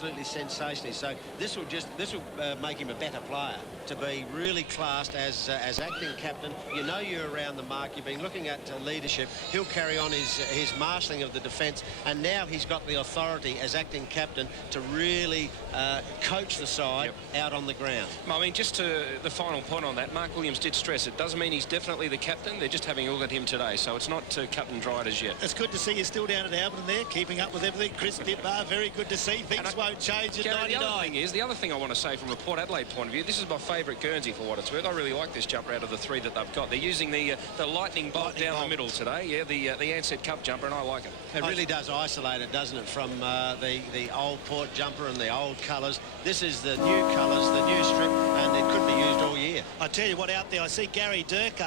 absolutely sensationally. So this will make him a better player, to be really classed as acting captain. You know you're around the mark. You've been looking at leadership. He'll carry on his marshalling of the defence, and now he's got the authority as acting captain to really coach the side out on the ground. I mean, just to the final point on that, Mark Williams did stress it doesn't mean he's definitely the captain. They're just having a look at him today, so it's not cut and dried as yet. It's good to see you still down at Albion there, keeping up with everything. Chris Ditbar, very good to see. Things won't change at 99. The other thing I want to say from a Port Adelaide point of view, this is my favourite Guernsey for what it's worth. I really like this jumper out of the three that they've got. They're using the lightning bolt down the middle today. Yeah, the Ansett Cup jumper, and I like it. It really does isolate it, doesn't it, from the old Port jumper and the old colours. This is the new colours, the new strip, and it could be used all year. I tell you what, out there, I see Gary Dirk,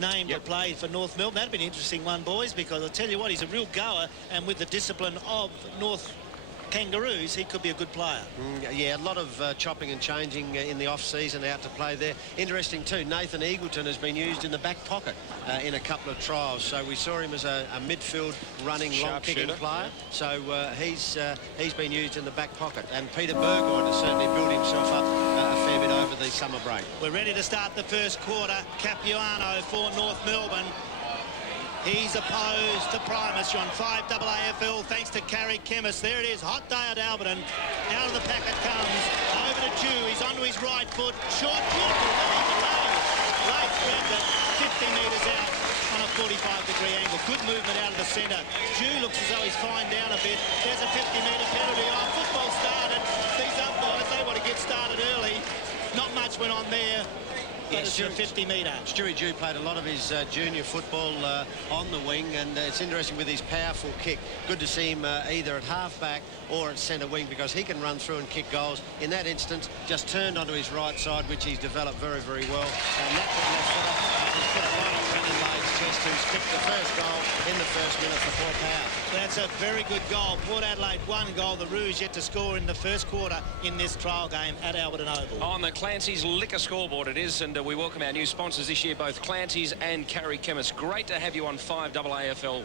name to play for North Melbourne. That'd be an interesting one, boys, because I'll tell you what, he's a real goer, and with the discipline of North Kangaroos, he could be a good player. Yeah, a lot of chopping and changing in the off-season out to play there. Interesting too, Nathan Eagleton has been used in the back pocket in a couple of trials. So we saw him as a midfield running, long-kicking player. So he's been used in the back pocket. And Peter Burgoyne has certainly built himself up a fair bit over the summer break. We're ready to start the first quarter. Capuano for North Melbourne. He's opposed to Primus on 5 AFL thanks to Carrie Chemist. There it is, hot day at Albion. Out of the packet comes, over to Jew. He's onto his right foot. Short, beautiful, very below. Late grabbed it 50 metres out on a 45-degree angle. Good movement out of the centre. Jew looks as though he's fine down a bit. There's a 50-metre penalty. Oh, football started. These umpires, they want to get started early. Not much went on there. But it's a 50-metre. Stewie Jew played a lot of his junior football on the wing, and it's interesting with his powerful kick. Good to see him either at half-back or at centre wing, because he can run through and kick goals. In that instance, just turned onto his right side, which he's developed very, very well. And that's the left footer. He's put it right on Brendan Lade's chest, who's kicked the first goal in the first minute for Port Power. That's a very good goal. Port Adelaide, one goal. The Rouge yet to score in the first quarter in this trial game at Alberton Oval. On the Clancy's Liquor scoreboard it is, and we welcome our new sponsors this year, both Clancy's and Carrie Chemist. Great to have you on 5 AFL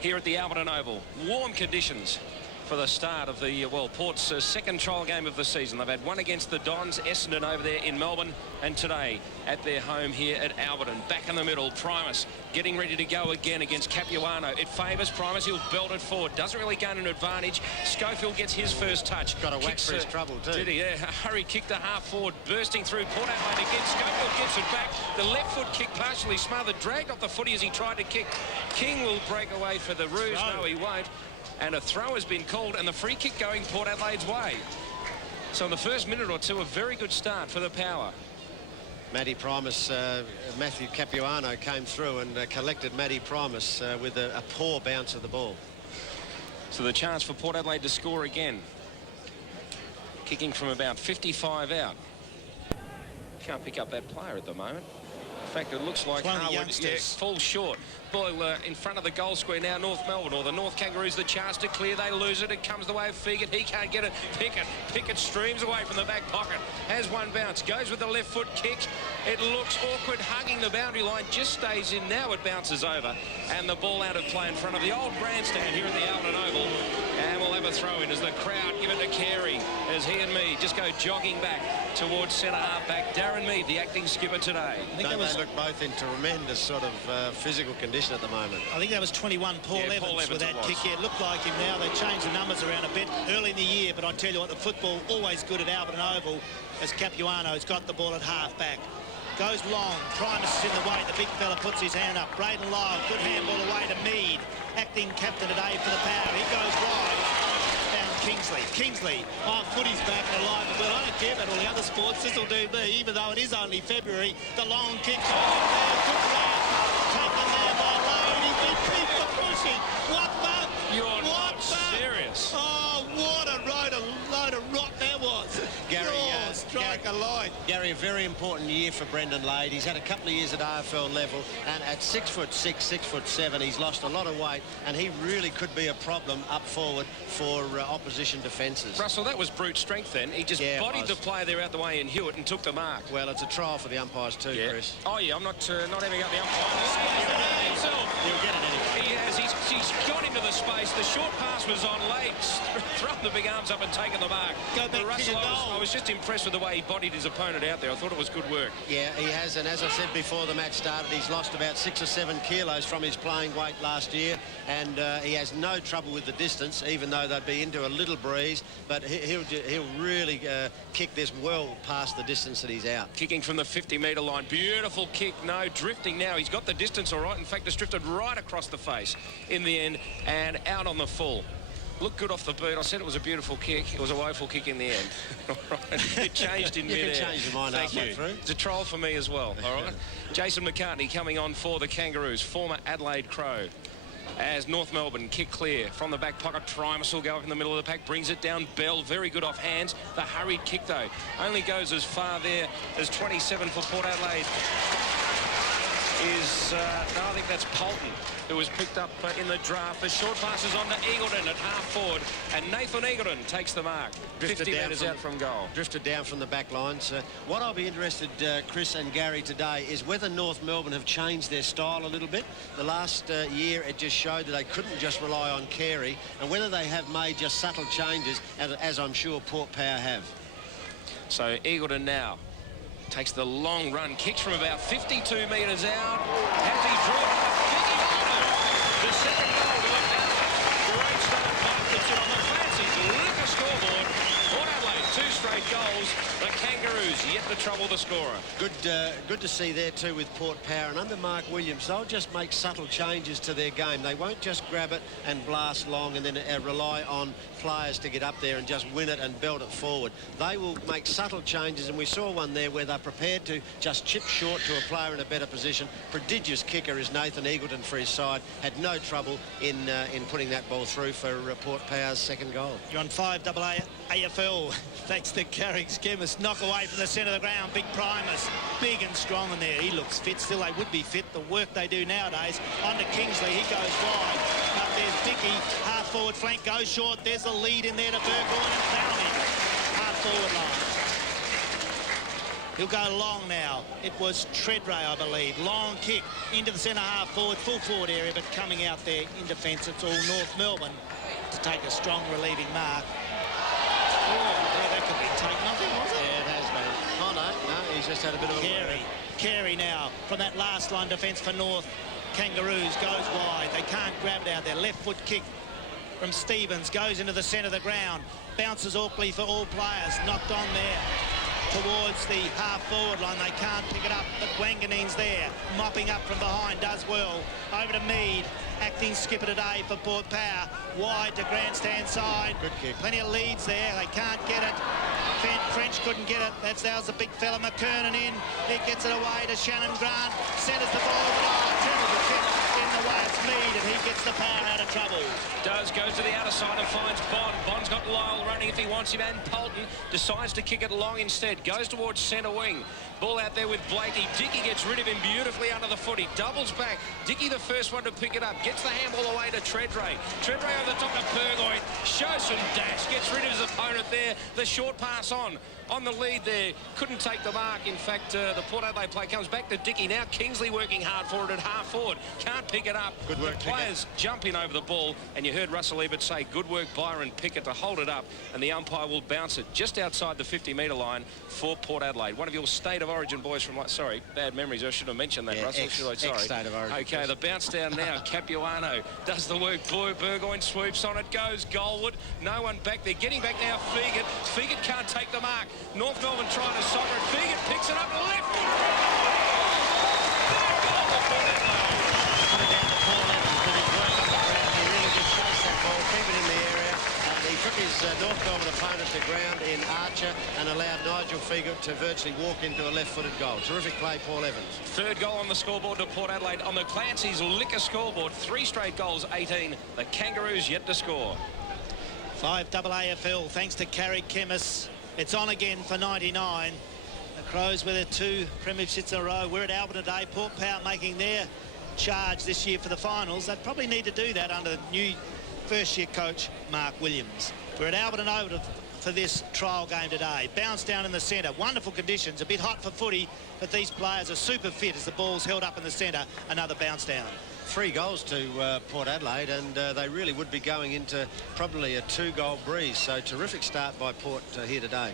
here at the Alberton Oval. Warm conditions for the start of the, Port's second trial game of the season. They've had one against the Dons, Essendon over there in Melbourne, and today at their home here at Alberton. Back in the middle, Primus getting ready to go again against Capuano. It favours Primus. He'll belt it forward. Doesn't really gain an advantage. Schofield gets his first touch. Got a whack for his trouble too. Did he? Yeah. Hurry kick to half forward, bursting through Port Adelaide again. Schofield gets it back. The left foot kick partially smothered, dragged off the footy as he tried to kick. King will break away for the Rouge. No, he won't. And a throw has been called, and the free kick going Port Adelaide's way. So in the first minute or two, a very good start for the Power. Matty Primus, Matthew Capuano came through and collected Matty Primus with a poor bounce of the ball. So the chance for Port Adelaide to score again. Kicking from about 55 out. Can't pick up that player at the moment. In fact, it looks like Harwood falls short. Ball in front of the goal square now, North Melbourne, or the North Kangaroos, the chance to clear. They lose it. It comes the way of Fegan. He can't get it. Pickett streams away from the back pocket. Has one bounce. Goes with the left foot kick. It looks awkward, hugging the boundary line. Just stays in. Now it bounces over. And the ball out of play in front of the old grandstand here at the Alberton Oval. And we'll have a throw in as the crowd give it to Carey, as he and Mead just go jogging back towards centre half back. Darren Mead, the acting skipper today. I think they look both in tremendous sort of physical condition at the moment. I think that was 21, Paul Evans with that kick. Yeah, it looked like him now. They changed the numbers around a bit early in the year, but I tell you what, the football always good at Alberton Oval as Capuano's got the ball at half-back. Goes long, Primus is in the way, the big fella puts his hand up. Braden Lyle, good handball away to Mead. Acting captain today for the Power. He goes wide. Down Kingsley. Oh, footy's back and alive, but I don't care about all the other sports. This will do me, even though it is only February. The long kick goes in there, good grab. Taken there by Lane. He's been beat for pushing. What the? You're not serious. Oh, what a load of rot that was. Gary, strike a line. Gary, a very important year for Brendan Lade. He's had a couple of years at AFL level, and at 6'6", 6'7", he's lost a lot of weight, and he really could be a problem up forward for opposition defences. Russell, that was brute strength then. He just bodied the player there out the way in Hewitt and took the mark. Well, it's a trial for the umpires too, Chris. Oh, yeah, I'm not having up the umpires. He'll get it anyway. He has. He's got into the space. The short pass was on Lade. Thrown the big arms up and taken the mark. Go back, Russell, I was just impressed with the way he bodied his opponent out there. I thought it was good work. Yeah, he has, and as I said before the match started, he's lost about 6 or 7 kilos from his playing weight last year, and he has no trouble with the distance, even though they'd be into a little breeze, but he'll really kick this well past the distance that he's out. Kicking from the 50-metre line. Beautiful kick. No, drifting now. He's got the distance all right. In fact, it's drifted right across the face in the end and out on the full. Looked good off the boot. I said it was a beautiful kick. It was a woeful kick in the end. All right. It changed in midair. You can change your mind halfway through. It's a trial for me as well. All right. Jason McCartney coming on for the Kangaroos, former Adelaide Crow. As North Melbourne kick clear from the back pocket. Primus will go up in the middle of the pack, brings it down. Bell, very good off hands. The hurried kick, though, only goes as far there as 27 for Port Adelaide. No, I think that's Polton, who was picked up in the draft. The short pass is on to Eagleton at half forward, and Nathan Eagleton takes the mark. 50 metres out from goal. Drifted down from the back lines. What I'll be interested, Chris and Gary, today is whether North Melbourne have changed their style a little bit. The last year it just showed that they couldn't just rely on Carey, and whether they have made just subtle changes, as I'm sure Port Power have. So Eagleton now takes the long run, kicks from about 52 metres out. Has he drawn it up? Vicky Martin, the second goal to Adelaide. Great start, Mike puts it on the Fancies. Liquor scoreboard. Port Adelaide, 2 straight goals. The Kangaroos yet to trouble the scorer. Good to see there too with Port Power, and under Mark Williams they'll just make subtle changes to their game. They won't just grab it and blast long and then rely on players to get up there and just win it and belt it forward. They will make subtle changes, and we saw one there where they're prepared to just chip short to a player in a better position. Prodigious kicker is Nathan Eagleton for his side. Had no trouble in putting that ball through for Port Power's second goal. You're on 5AA AFL. Thanks to Carrick's Chemist. Knock away from the centre of the ground. Big Primus. Big and strong in there. He looks fit. Still, they would be fit. The work they do nowadays. On to Kingsley. He goes wide. Up there's Dickey. Half forward flank goes short. There's the lead in there to Burgoyne and found him. Half forward line. He'll go long now. It was Treadray, I believe. Long kick into the centre half forward, full forward area, but coming out there in defence, it's all North Melbourne to take a strong relieving mark. Oh, yeah, that could be take nothing, was it? Yeah, it has been. Oh, no, he's just had a bit of a... Carey now from that last line defence for North. Kangaroos goes wide. They can't grab it out there. Left foot kick from Stevens goes into the centre of the ground. Bounces awkwardly for all players. Knocked on there towards the half-forward line. They can't pick it up, but Wanganeen's there. Mopping up from behind, does well. Over to Mead. Acting skipper today for Port Power. Wide to grandstand side. Good kick. Plenty of leads there. They can't get it. French couldn't get it. That was the big fella McKernan in. He gets it away to Shannon Grant. Centres the ball. Terrible kick in the way it's Mead, and he gets the Power out of trouble. Goes to the outer side and finds Bond. Bond's got Lyle running if he wants him, and Polton decides to kick it long instead. Goes towards centre wing. Ball out there with Blakey. Dickey gets rid of him beautifully under the foot. He doubles back. Dickey the first one to pick it up. Gets the handball away to Treadray. Treadray over the top of Burgoyne. Shows some dash. Gets rid of his opponent there. The short pass on the lead there. Couldn't take the mark. In fact, the Port Adelaide play comes back to Dickey. Now Kingsley working hard for it at half forward. Can't pick it up. Good work, the players jump in over the ball, and you heard Russell Ebert say, good work, Byron Pickett, to hold it up, and the umpire will bounce it just outside the 50-metre line for Port Adelaide. One of your State of Origin boys from, sorry, bad memories. I should have mentioned that, yeah, Russell. Sorry. State of Origin. Okay, the bounce down now. Capuano does the work. Burgoyne swoops on it. Goes Goldwood. No one back there. Getting back now, Feagit. Feagit can't take the mark. North Melbourne trying to soccer it. Feagit picks it up left. Put it down to Paul Evans, but he's worked up the ground. He really did chase that ball, keep it in the area. He took his North Melbourne opponent to ground in Archer and allowed Nigel Feagit to virtually walk into a left-footed goal. Terrific play, Paul Evans. Third goal on the scoreboard to Port Adelaide. On the Clancy's liquor scoreboard, 3 straight goals, 18. The Kangaroos yet to score. 5AA AFL, thanks to Carrick Chemists. It's on again for 99. The Crows with their 2 premierships in a row. We're at Albert today. Port Power making their charge this year for the finals. They probably need to do that under the new first-year coach, Mark Williams. We're at Albert and over for this trial game today. Bounce down in the centre. Wonderful conditions. A bit hot for footy, but these players are super fit as the ball's held up in the centre. Another bounce down. 3 goals to Port Adelaide, and they really would be going into probably a 2-goal breeze. So terrific start by Port here today.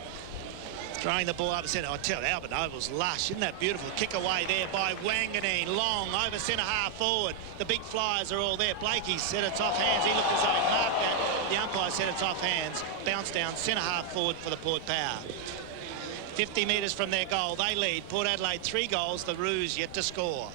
Throwing the ball up centre. I tell you, Albert Oval's lush. Isn't that beautiful? Kick away there by Wanganeen. Long over centre half forward. The big flyers are all there. Blakey said it's off hands. He looked as though he marked that. The umpire said it's off hands. Bounce down centre half forward for the Port Power. 50 metres from their goal. They lead. Port Adelaide 3 goals. The Roos yet to score.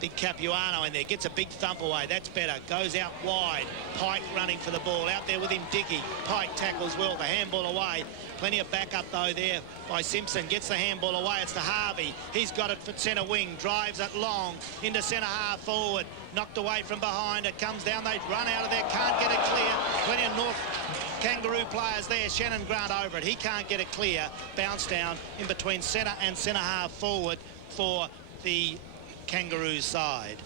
Big Capuano in there, gets a big thump away. That's better. Goes out wide. Pike running for the ball. Out there with him, Dickey. Pike tackles well. The handball away. Plenty of backup, though, there by Simpson. Gets the handball away. It's to Harvey. He's got it for centre wing. Drives it long into centre half forward. Knocked away from behind. It comes down. They run out of there. Can't get it clear. Plenty of North Kangaroo players there. Shannon Grant over it. He can't get it clear. Bounce down in between centre and centre half forward for the Kangaroos side.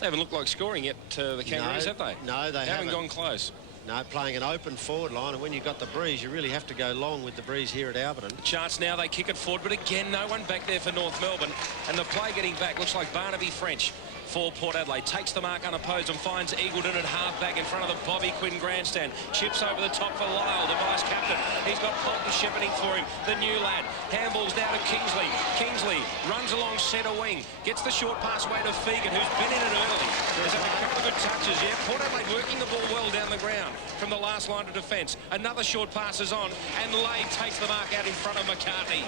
They haven't looked like scoring yet, the Kangaroos, have they? No, they haven't gone close. No, playing an open forward line, and when you've got the breeze, you really have to go long with the breeze here at Alberton. Chance now, they kick it forward, but again, no one back there for North Melbourne. And the play getting back looks like Barnaby French for Port Adelaide. Takes the mark unopposed and finds Eagleton at half-back in front of the Bobby Quinn grandstand. Chips over the top for Lyle, the vice-captain. He's got Polton shepherding for him, the new lad. Handballs down to Kingsley. Kingsley runs along centre wing. Gets the short pass away to Fegan, who's been in it early. There's a couple of good touches, yeah. Port Adelaide working the ball well down the ground from the last line of defence. Another short pass is on, and Lade takes the mark out in front of McCartney,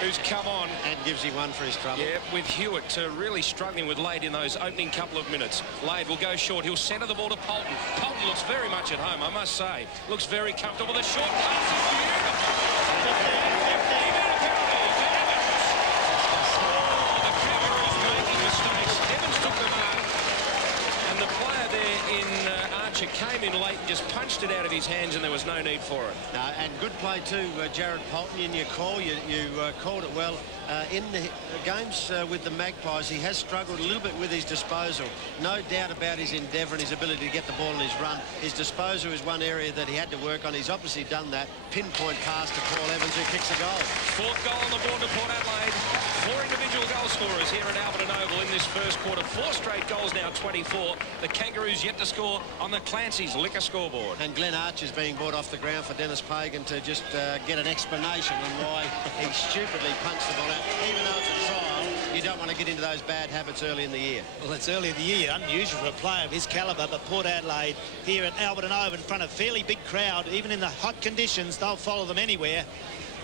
who's come on. And gives him one for his trouble. Yeah, with Hewitt really struggling with Lade in those opening couple of minutes. Lade will go short. He'll centre the ball to Polton. Polton looks very much at home, I must say. Looks very comfortable. The short pass is beautiful. The Kangaroos making mistakes. Evans took the mark. And the player there in Archer came in late and just punched it out of his hands, and there was no need for it. No, and good play too, Jared Polton, in your call. You called it well. In the games with the Magpies, he has struggled a little bit with his disposal. No doubt about his endeavour and his ability to get the ball in his run. His disposal is one area that he had to work on. He's obviously done that. Pinpoint pass to Paul Evans, who kicks a goal. 4th goal on the board to Port Adelaide. 4 individual goal scorers here at Alberton Oval in this first quarter. 4 straight goals now, 24. The Kangaroos yet to score on the Clancy's liquor scoreboard. And Glenn Archer's being brought off the ground for Dennis Pagan to just get an explanation on why he stupidly punched the ball out. Even though it's a trial, you don't want to get into those bad habits early in the year. Well, it's early in the year. Unusual for a player of his calibre, but Port Adelaide here at Alberton Oval in front of a fairly big crowd. Even in the hot conditions, they'll follow them anywhere.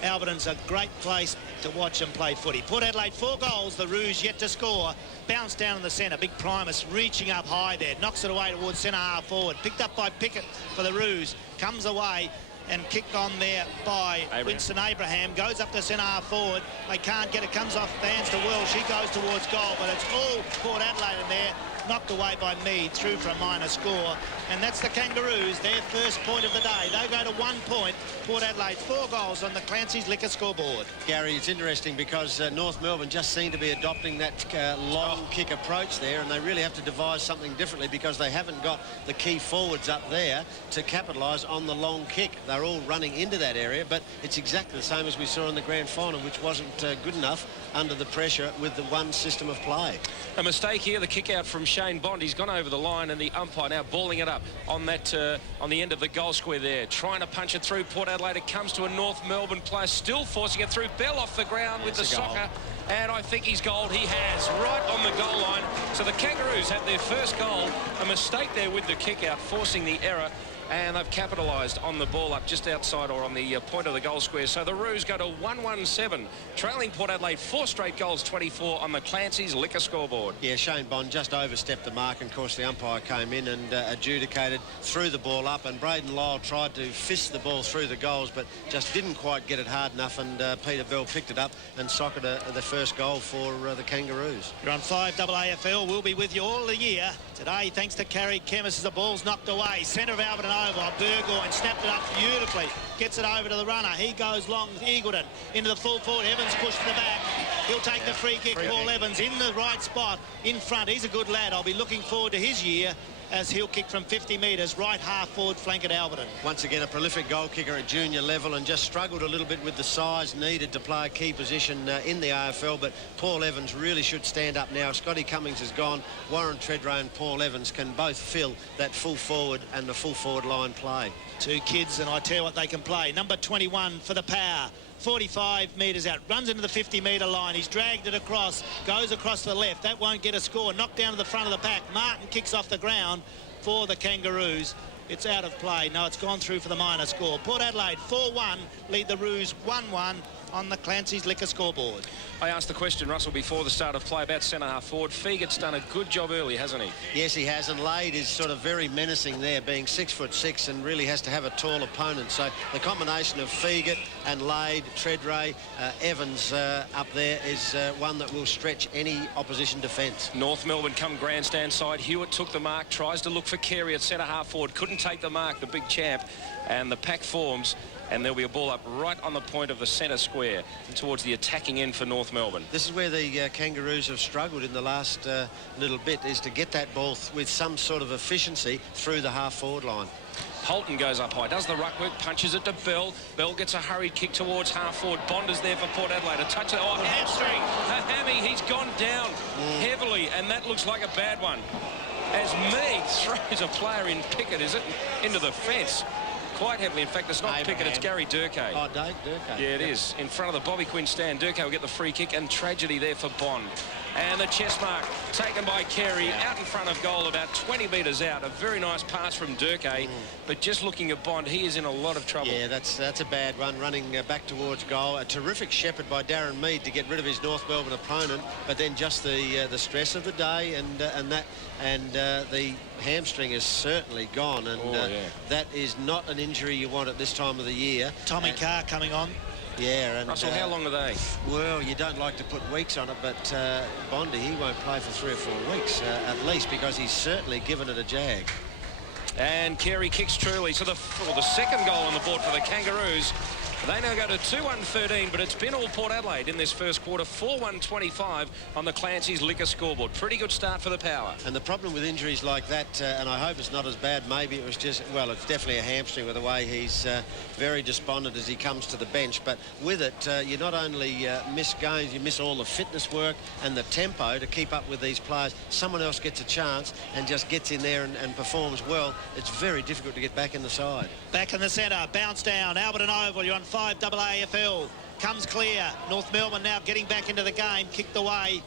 Alberton's a great place to watch them play footy. Port Adelaide 4 goals, the Rouge yet to score. Bounce down in the centre. Big Primus reaching up high there. Knocks it away towards centre half forward. Picked up by Pickett for the Rouge. Comes away and kicked on there by Winston Abraham. Goes up to centre half forward. They can't get it. Comes off the hands to Welsh. He goes towards goal, but it's all Port Adelaide in there. Knocked away by Mead, through for a minor score. And that's the Kangaroos, their first point of the day. They go to 1 point. Port Adelaide 4 goals on the Clancy's liquor scoreboard. Gary, it's interesting because North Melbourne just seem to be adopting that long kick approach there, and they really have to devise something differently because they haven't got the key forwards up there to capitalise on the long kick. They're all running into that area, but it's exactly the same as we saw in the grand final, which wasn't good enough under the pressure with the one system of play. A mistake here, the kick out from Shane Bond. He's gone over the line, and the umpire now balling it up on that on the end of the goal square there, trying to punch it through. Port Adelaide, it comes to a North Melbourne player, still forcing it through. Bell off the ground with the soccer, and I think he's goaled. He has, right on the goal line. So the Kangaroos have their first goal. A mistake there with the kick out, forcing the error, and they've capitalised on the ball up just outside or on the point of the goal square. So the Roos go to 1-1-7, trailing Port Adelaide 4 straight goals, 24 on the Clancy's liquor scoreboard. Yeah, Shane Bond just overstepped the mark, and of course the umpire came in and adjudicated, threw the ball up, and Braden Lyle tried to fist the ball through the goals but just didn't quite get it hard enough, and Peter Bell picked it up and socketed the first goal for the Kangaroos. You're on 5 AAFL. We'll be with you all the year. Today, thanks to Carrie Kemmis, as the ball's knocked away. Centre of Alberton Oval. Burgoyne snapped it up beautifully. Gets it over to the runner. He goes long, Eagleton into the full forward. Evans pushed to the back. He'll take the free kick. Paul Evans in the right spot in front. He's a good lad. I'll be looking forward to his year as he'll kick from 50 metres, right half forward flank at Alberton. Once again, a prolific goal kicker at junior level, and just struggled a little bit with the size needed to play a key position in the AFL, but Paul Evans really should stand up now. Scotty Cummings is gone. Warren Treadray and Paul Evans can both fill that full forward and the full forward line play. Two kids, and I tell you what they can play. Number 21 for the Power. 45 metres out, runs into the 50-metre line. He's dragged it across, goes across to the left. That won't get a score. Knocked down to the front of the pack. Martin kicks off the ground for the Kangaroos. It's out of play. No, it's gone through for the minor score. Port Adelaide 4-1, lead the Roos 1-1 on the Clancy's Liquor scoreboard. I asked the question, Russell, before the start of play about centre-half forward. Fegut's done a good job early, hasn't he? Yes, he has, and Lade is sort of very menacing there, being 6'6" and really has to have a tall opponent. So the combination of Fegut and Lade, Treadray, Evans up there is one that will stretch any opposition defence. North Melbourne come grandstand side. Hewitt took the mark, tries to look for Carey at centre-half forward. Couldn't take the mark, the big champ, and the pack forms. And there'll be a ball up right on the point of the centre square towards the attacking end for North Melbourne. This is where the Kangaroos have struggled in the last little bit, is to get that ball with some sort of efficiency through the half-forward line. Holton goes up high, does the ruck work, punches it to Bell. Bell gets a hurried kick towards half-forward. Bond is there for Port Adelaide. A touch of the hamstring. A hammy, he's gone down heavily, and that looks like a bad one. As Mead throws a player in Pickett, is it, into the fence. Quite heavily. In fact, it's not Pickett, it's Gary Durkay. Oh, Durkay. Yeah, it is. In front of the Bobby Quinn stand. Durkay will get the free kick, and tragedy there for Bond. And the chest mark taken by Carey out in front of goal, about 20 metres out. A very nice pass from Durkay, but just looking at Bond, he is in a lot of trouble. Yeah, that's a bad one, running back towards goal. A terrific shepherd by Darren Mead to get rid of his North Melbourne opponent, but then just the stress of the day and the hamstring is certainly gone, and that is not an injury you want at this time of the year. Tommy Carr coming on. Yeah, and Russell, how long are they? Well, you don't like to put weeks on it, but Bondi, he won't play for 3 or 4 weeks at least, because he's certainly given it a jag. And Carey kicks truly. So the second goal on the board for the Kangaroos. They now go to 2-1-13, but it's been all Port Adelaide in this first quarter. 4-1-25 on the Clancy's Liquor scoreboard. Pretty good start for the Power. And the problem with injuries like that, and I hope it's not as bad, maybe it was just, well, it's definitely a hamstring with the way he's very despondent as he comes to the bench. But with it, you not only miss games, you miss all the fitness work and the tempo to keep up with these players. Someone else gets a chance and just gets in there and performs well. It's very difficult to get back in the side. Back in the centre, bounce down, Alberton Oval, you're on 5 AFL, comes clear. North Melbourne now getting back into the game, kicked away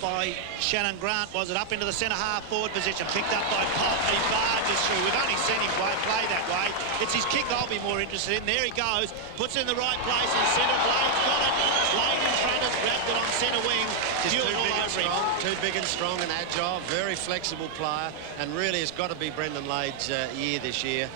by Shannon Grant, was it, up into the centre half forward position, picked up by Pop, he barges through. We've only seen him play that way. It's his kick I'll be more interested in. There he goes, puts it in the right place in centre. Blade's got it. Blade in front has grabbed it on centre wing. Too big and strong and agile, very flexible player, and really it's got to be Brendan Lade's year this year.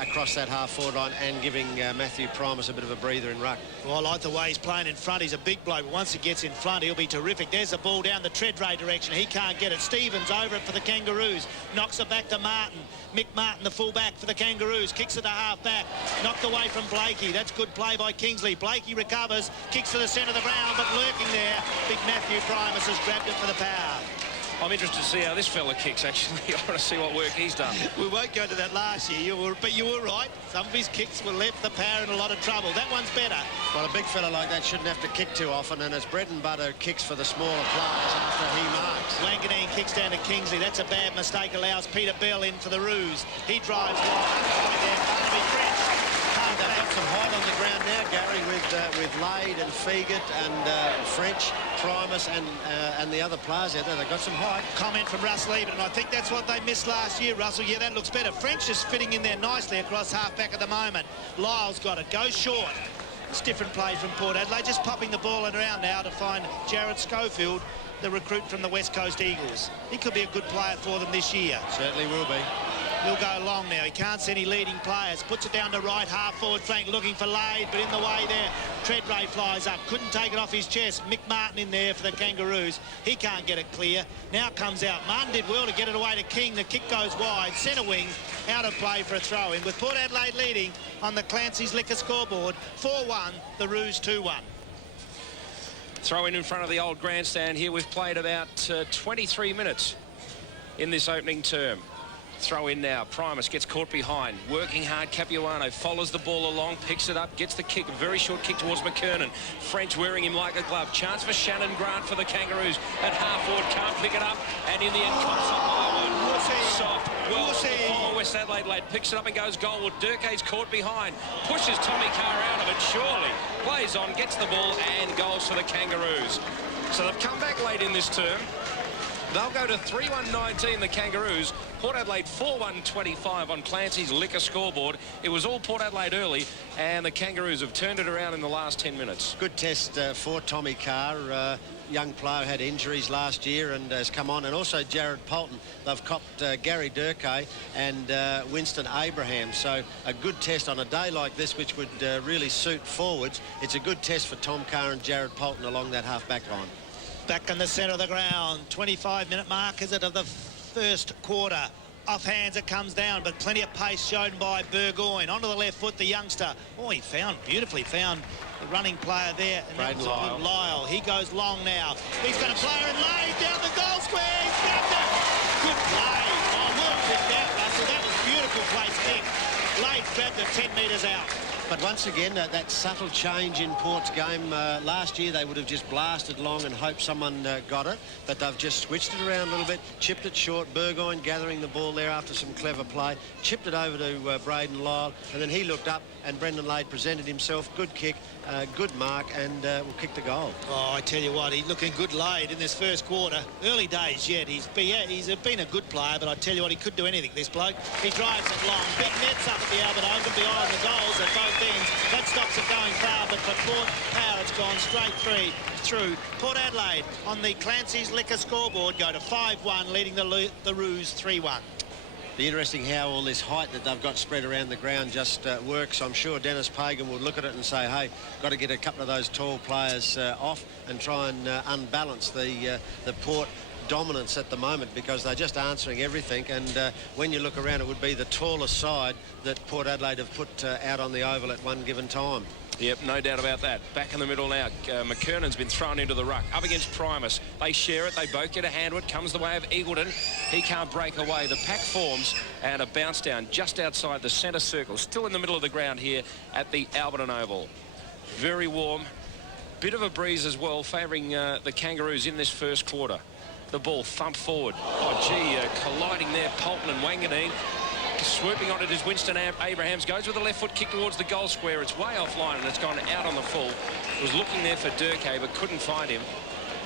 Across that half-forward line and giving Matthew Primus a bit of a breather in ruck. Well, I like the way he's playing in front. He's a big bloke, but once he gets in front, he'll be terrific. There's the ball down the Treadray direction. He can't get it. Stevens over it for the Kangaroos. Knocks it back to Martin. Mick Martin, the full-back for the Kangaroos. Kicks it to half-back. Knocked away from Blakey. That's good play by Kingsley. Blakey recovers. Kicks to the centre of the ground, but lurking there, big Matthew Primus has grabbed it for the Power. I'm interested to see how this fella kicks, actually. I want to see what work he's done. We won't go to that last year, but you were right. Some of his kicks will left the Power in a lot of trouble. That one's better. Well, a big fella like that shouldn't have to kick too often, and as bread and butter kicks for the smaller players after he marks. Wanganeen kicks down to Kingsley. That's a bad mistake. Allows Peter Bell in for the Roos. He drives wide. They've got some height on the ground now, Gary, with Lade and Fegut and French, Primus and the other players out there. They've got some height. Comment from Russell Eben, and I think that's what they missed last year, Russell. Yeah, that looks better. French is fitting in there nicely across half-back at the moment. Lyle's got it. Goes short. It's different play from Port Adelaide. Just popping the ball around now to find Jared Schofield, the recruit from the West Coast Eagles. He could be a good player for them this year. Certainly will be. He'll go long now. He can't see any leading players. Puts it down to right half-forward flank, looking for Lade, but in the way there, Treadray flies up. Couldn't take it off his chest. Mick Martin in there for the Kangaroos. He can't get it clear. Now comes out. Martin did well to get it away to King. The kick goes wide. Centre wing, out of play for a throw-in. With Port Adelaide leading on the Clancy's Liquor scoreboard, 4-1, the Roos 2-1. Throw in front of the old grandstand here. We've played about 23 minutes in this opening term. Throw in now. Primus gets caught behind. Working hard. Capuano follows the ball along, picks it up, gets the kick. A very short kick towards McKernan. French wearing him like a glove. Chance for Shannon Grant for the Kangaroos. At half forward, can't pick it up. And in the end, comes up by one. Soft. Well, former West Adelaide lad picks it up and goes goalward. Durkae's caught behind. Pushes Tommy Carr out of it, surely. Plays on, gets the ball, and goals for the Kangaroos. So they've come back late in this term. They'll go to 3-1-19, the Kangaroos. Port Adelaide 4-1-25 on Clancy's liquor scoreboard. It was all Port Adelaide early, and the Kangaroos have turned it around in the last 10 minutes. Good test for Tommy Carr. Young player, had injuries last year and has come on. And also Jared Polton. They've copped Gary Durkae and Winston Abraham. So a good test on a day like this, which would really suit forwards. It's a good test for Tom Carr and Jared Polton along that half-back line. Back in the centre of the ground. 25-minute mark, is it, of the first quarter. Off hands it comes down, but plenty of pace shown by Burgoyne. Onto the left foot, the youngster. Oh, he beautifully found the running player there. And Braden Lyle. He goes long now. He's going to play and lay down the goal square. He's grabbed it. Good play. Oh, well picked out, Russell. That was beautiful place kick. Lade grabbed it 10 metres out. But once again, that subtle change in Port's game. Last year, they would have just blasted long and hoped someone got it. But they've just switched it around a little bit, chipped it short. Burgoyne gathering the ball there after some clever play. Chipped it over to Braden Lyle. And then he looked up and Brendan Lade presented himself. Good kick, good mark, and will kick the goal. Oh, I tell you what, he's looking good Lade in this first quarter. Early days yet. He's been a good player, but I tell you what, he could do anything, this bloke. He drives it long. Big nets up at the Albert Oval behind the goals at both ends. That stops it going far, but for Port Power, it's gone straight through. Port Adelaide on the Clancy's liquor scoreboard go to 5-1, leading the Roos 3-1. Be interesting how all this height that they've got spread around the ground just works. I'm sure Dennis Pagan will look at it and say, hey, got to get a couple of those tall players off and try and unbalance the Port dominance at the moment, because they're just answering everything. And when you look around, it would be the tallest side that Port Adelaide have put out on the oval at one given time. Yep, no doubt about that. Back in the middle now. McKernan's been thrown into the ruck. Up against Primus. They share it. They both get a hand to it. Comes the way of Eagleton. He can't break away. The pack forms and a bounce down just outside the centre circle. Still in the middle of the ground here at the Alberton Oval. Very warm. Bit of a breeze as well, favouring the Kangaroos in this first quarter. The ball thumped forward. Oh, gee, colliding there, Polton and Wanganeen. Swooping on it is Winston Abrahams. Goes with a left foot kick towards the goal square. It's way offline and it's gone out on the full. Was looking there for Durkae but couldn't find him.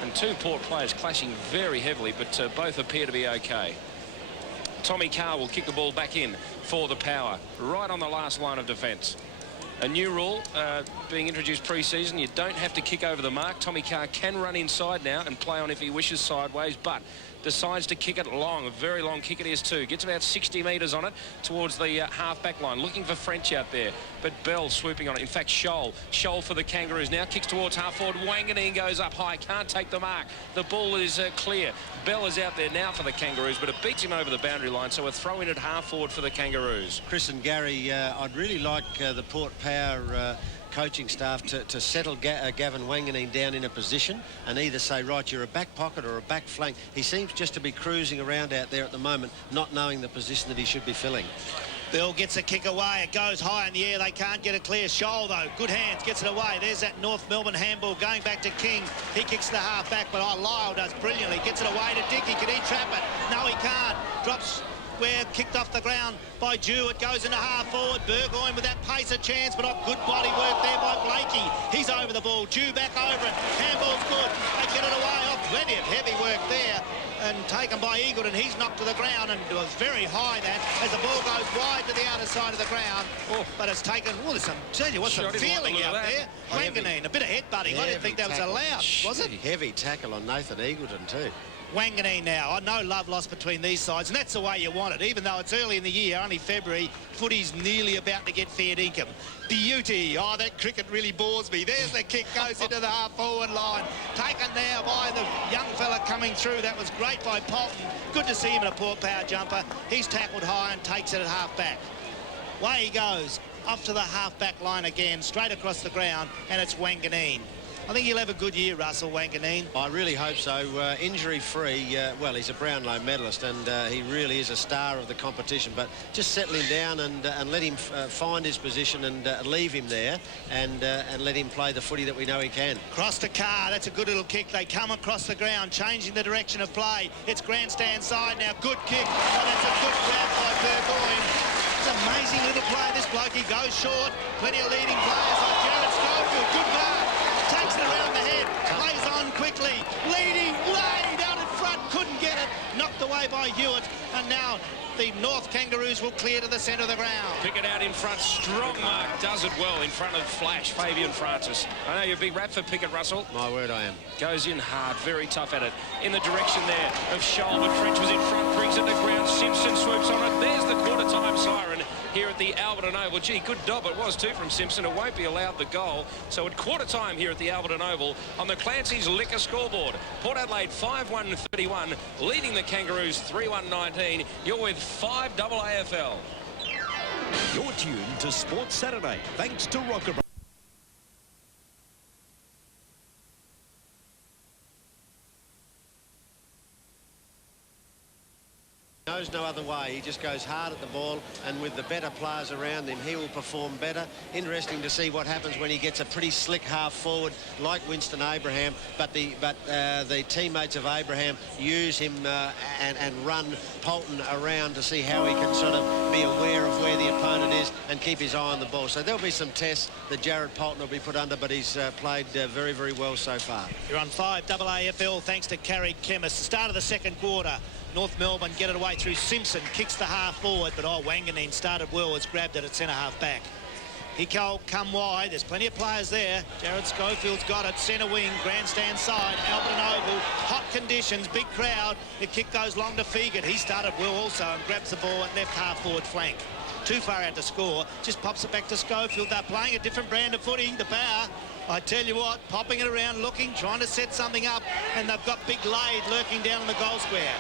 And two Port players clashing very heavily, but both appear to be okay. Tommy Carr will kick the ball back in for the Power, right on the last line of defence. A new rule being introduced pre-season. You don't have to kick over the mark. Tommy Carr can run inside now and play on if he wishes sideways, but decides to kick it long. A very long kick it is too. Gets about 60 metres on it towards the half-back line. Looking for French out there, but Bell swooping on it. In fact, Scholl for the Kangaroos. Now kicks towards half-forward. Wanganeen goes up high. Can't take the mark. The ball is clear. Bell is out there now for the Kangaroos, but it beats him over the boundary line, so a throw-in at half-forward for the Kangaroos. Chris and Gary, I'd really like the Port Power coaching staff to settle Gavin Wanganeen down in a position and either say, right, you're a back pocket or a back flank. He seems just to be cruising around out there at the moment, not knowing the position that he should be filling. Bill gets a kick away. It goes high in the air. They can't get a clear. Scholl, though, good hands, gets it away. There's that North Melbourne handball going back to King. He kicks the half back, but Lyle does brilliantly. Gets it away to Dickey. Can he trap it? No, he can't. Drops where kicked off the ground by Dew. It goes into half forward. Burgoyne with that pace a chance, but not good body work there by Blakey. He's over the ball. Dew back over it. Handball's good. They get it away. Oh, plenty of heavy work there. And taken by Eagleton. He's knocked to the ground, and it was very high that as the ball goes wide to the outer side of the ground. Oh, but it's taken. Oh, there's some. Tell you what, some feeling out there. Wanganeen, a bit of headbutting. I didn't think that was allowed. Was it? Heavy tackle on Nathan Eagleton too. Wanganeen now. I know love lost between these sides, and that's the way you want it. Even though it's early in the year, only February, footy's nearly about to get fair dinkum. Beauty. Oh, that cricket really bores me. There's the kick, goes into the half-forward line. Taken now by the young fella coming through. That was great by Polton. Good to see him in a Port Power jumper. He's tackled high and takes it at half-back. Way he goes. Up to the half-back line again, straight across the ground, and it's Wanganeen. I think he'll have a good year, Russell Wanganeen. I really hope so. Injury-free, well, he's a Brownlow medalist, and he really is a star of the competition. But just settle him down and let him find his position and leave him there and let him play the footy that we know he can. Cross to Carr, that's a good little kick. They come across the ground, changing the direction of play. It's grandstand side now, good kick. Oh, that's a good grab by Burgoyne. It's an amazing little play, this bloke. He goes short, plenty of leading players like Jared Schofield, good mark. Takes it around the head, plays on quickly, leading way down in front, couldn't get it, knocked away by Hewitt, and now the North Kangaroos will clear to the centre of the ground. Pick it out in front, strong mark, does it well in front of Flash, Fabian Francis. I know you're a big rap for Pickett, Russell. My word, I am. Goes in hard, very tough at it. In the direction there of Scholl, but French was in front, brings it to ground, Simpson swoops on it. There's the quarter-time siren here at the Alberton Oval. Gee, good dob it was too from Simpson. It won't be allowed the goal. So at quarter-time here at the Alberton Oval on the Clancy's Liquor scoreboard. Port Adelaide 5-1-31, leading the Kangaroos 3-1-19. You're with 5 AFL. You're tuned to Sports Saturday, thanks to Rocker. Knows no other way. He just goes hard at the ball, and with the better players around him, he will perform better. Interesting to see what happens when he gets a pretty slick half forward like Winston Abraham, but the teammates of Abraham use him and run Polton around to see how he can sort of be aware of where the opponent is and keep his eye on the ball. So there'll be some tests that Jared Polton will be put under, but he's played very, very well so far. You're on 5 AFL thanks to Carrie Chemist. The start of the second quarter. North Melbourne get it away through Simpson, kicks the half forward, but Wanganeen started well, has grabbed it at centre half back. He can come wide, there's plenty of players there. Jared Schofield's got it, centre wing, grandstand side, Alberton Oval, hot conditions, big crowd. The kick goes long to Fegan. He started well also and grabs the ball at left half forward flank. Too far out to score, just pops it back to Schofield. They're playing a different brand of footy, the power. I tell you what, popping it around, looking, trying to set something up, and they've got Big Lade lurking down in the goal square.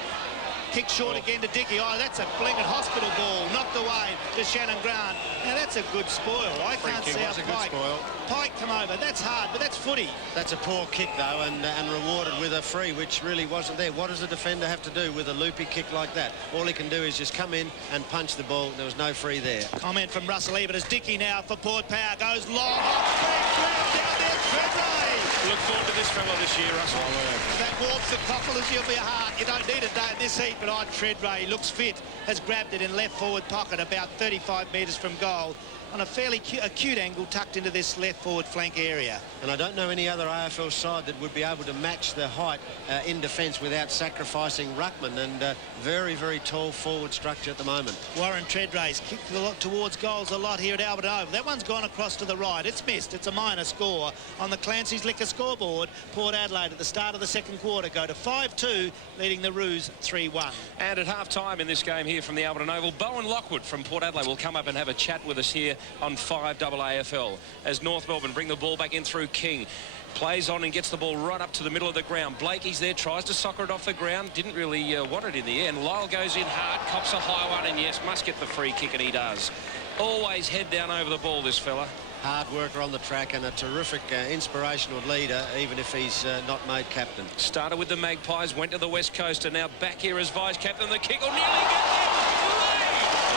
Kick short again to Dickey. Oh, that's a blinking hospital ball. Knocked away to Shannon Grant. Now, that's a good spoil. I can't see how Pike come over. That's hard, but that's footy. That's a poor kick, though, and rewarded with a free, which really wasn't there. What does the defender have to do with a loopy kick like that? All he can do is just come in and punch the ball. There was no free there. Comment from Russell Ebert as Dickey now for Port Power. Goes long. Grab down there. Treadray. Look forward to this fella this year, Russell. If that warps the cockles, you'll be hard. You don't need it in this heat, but Treadray looks fit, has grabbed it in left forward pocket about 35 metres from goal on a fairly acute angle tucked into this left forward flank area. And I don't know any other AFL side that would be able to match the height in defence without sacrificing ruckman, and very, very tall forward structure at the moment. Warren Treadray's kicked a lot towards goals a lot here at Alberton Oval. That one's gone across to the right. It's missed. It's a minor score on the Clancy's Liquor scoreboard. Port Adelaide at the start of the second quarter go to 5-2, leading the Roos 3-1. And at half-time in this game here from the Alberton Oval, Bowen Lockwood from Port Adelaide will come up and have a chat with us here on 5 AFL as North Melbourne bring the ball back in through King. Plays on and gets the ball right up to the middle of the ground. Blakey's there, tries to soccer it off the ground. Didn't really want it in the end. Lyle goes in hard, cops a high one, and yes, must get the free kick, and he does. Always head down over the ball, this fella. Hard worker on the track and a terrific inspirational leader, even if he's not made captain. Started with the Magpies, went to the West Coast, and now back here as vice-captain. The kick will nearly get there.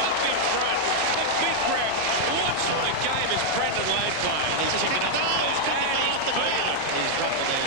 Up in front. The big grab. What sort of game is Brendan Lade playing? He's ticking up. He's dropped it down.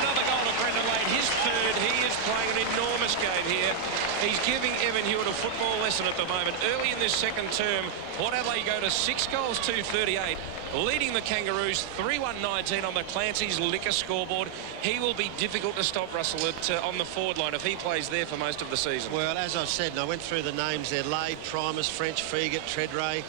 Another goal to Brendan Lade. His third. He is playing an enormous game here. He's giving Evan Hewitt a football lesson at the moment. Early in this second term, Port Adelaide go to 6 goals to 38, leading the Kangaroos 3-1-19 on the Clancy's Liquor scoreboard. He will be difficult to stop, Russell, on the forward line if he plays there for most of the season. Well, as I've said, and I went through the names there, Lade, Primus, French, Fegat, Treadray,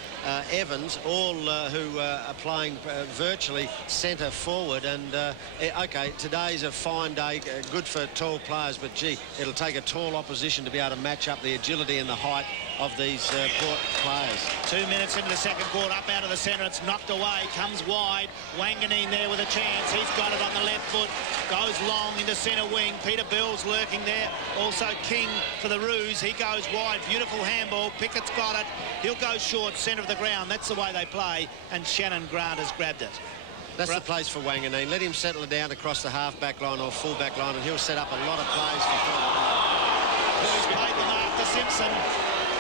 Evans, all who are playing virtually centre forward. And, OK, today's a fine day, good for tall players, but, gee, it'll take a tall opposition to be able to match up the agility and the height of these Port players. 2 minutes into the second quarter, up out of the centre, it's knocked away, comes wide. Wanganeen there with a chance. He's got it on the left foot, goes long into centre wing. Peter Bell's lurking there. Also King for the Roos. He goes wide. Beautiful handball. Pickett's got it. He'll go short, centre of the ground. That's the way they play. And Shannon Grant has grabbed it. That's the place for Wanganeen. Let him settle it down across the half-back line or full-back line, and he'll set up a lot of plays for He's played the mark to Simpson.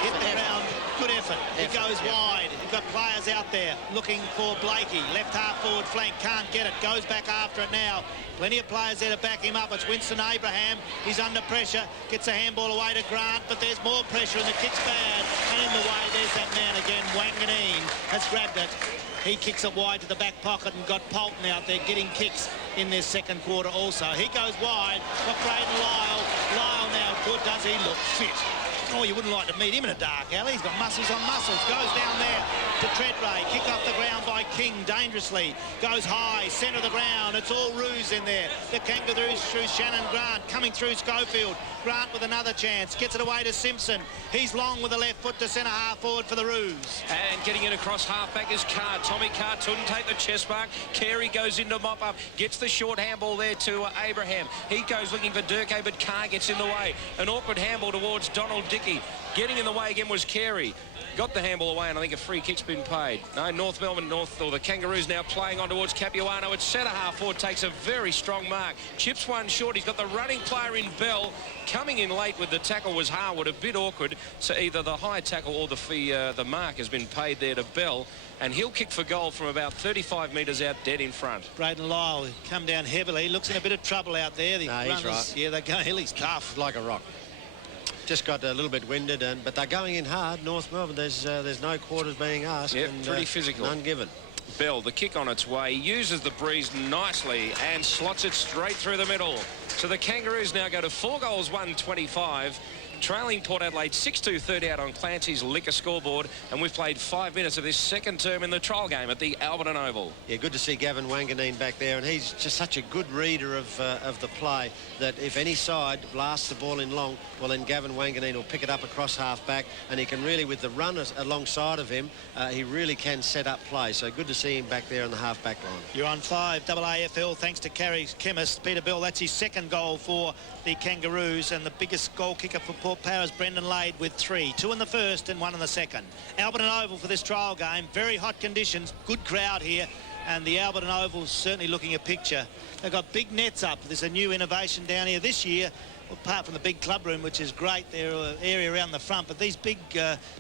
Hit the ground. Good effort. He goes wide. You've got players out there looking for Blakey. Left half forward flank. Can't get it. Goes back after it now. Plenty of players there to back him up. It's Winston Abraham. He's under pressure. Gets a handball away to Grant, but there's more pressure and the kick's bad. And in the way, there's that man again. Wanganeen has grabbed it. He kicks it wide to the back pocket and got Polton out there getting kicks in this second quarter also. He goes wide. Got Braden Lyle. Lyle now good. Does he look fit? Oh, you wouldn't like to meet him in a dark alley. He's got muscles on muscles. Goes down there to Treadray. Kick off the ground by King dangerously. Goes high, centre of the ground. It's all Roos in there. The Kangaroos through Shannon Grant. Coming through Schofield. Grant with another chance. Gets it away to Simpson. He's long with the left foot to centre half forward for the Roos. And getting it across half-back is Carr. Tommy Carr couldn't take the chest mark. Carey goes into mop-up. Gets the short handball there to Abraham. He goes looking for Durkay, but Carr gets in the way. An awkward handball towards Donald Dickey. Getting in the way again was Carey. Got the handball away, and I think a free kick's been paid. No, North Melbourne, or the Kangaroos now playing on towards Capuano. It's centre half forward, takes a very strong mark. Chips one short. He's got the running player in Bell. Coming in late with the tackle was Harwood. A bit awkward. So either the high tackle or the mark has been paid there to Bell. And he'll kick for goal from about 35 metres out, dead in front. Braden Lyle come down heavily. Looks in a bit of trouble out there. The runners, he's right. Yeah, they're going. He's tough. like a rock. Just got a little bit winded, but they're going in hard. North Melbourne, there's no quarters being asked. Yeah, and, pretty physical. None given. Bell, the kick on its way, uses the breeze nicely and slots it straight through the middle. So the Kangaroos now go to 4 goals, 125. Trailing Port Adelaide 6-2 third out on Clancy's liquor scoreboard, and we've played 5 minutes of this second term in the trial game at the Alberton Oval. Yeah, good to see Gavin Wanganeen back there, and he's just such a good reader of the play that if any side blasts the ball in long, well then Gavin Wanganeen will pick it up across half back, and he can really, with the runners alongside of him, he really can set up play. So good to see him back there on the half back line. You're on 5 AFL thanks to Carey's Chemist. Peter Bell, that's his second goal for the Kangaroos, and the biggest goal kicker for Port Powers, Brendan Lade, with 3. 2 in the first and 1 in the second. Alberton Oval for this trial game. Very hot conditions, good crowd here, and the Alberton Oval is certainly looking a picture. They've got big nets up. There's a new innovation down here this year, apart from the big club room, which is great. There are area around the front, but these big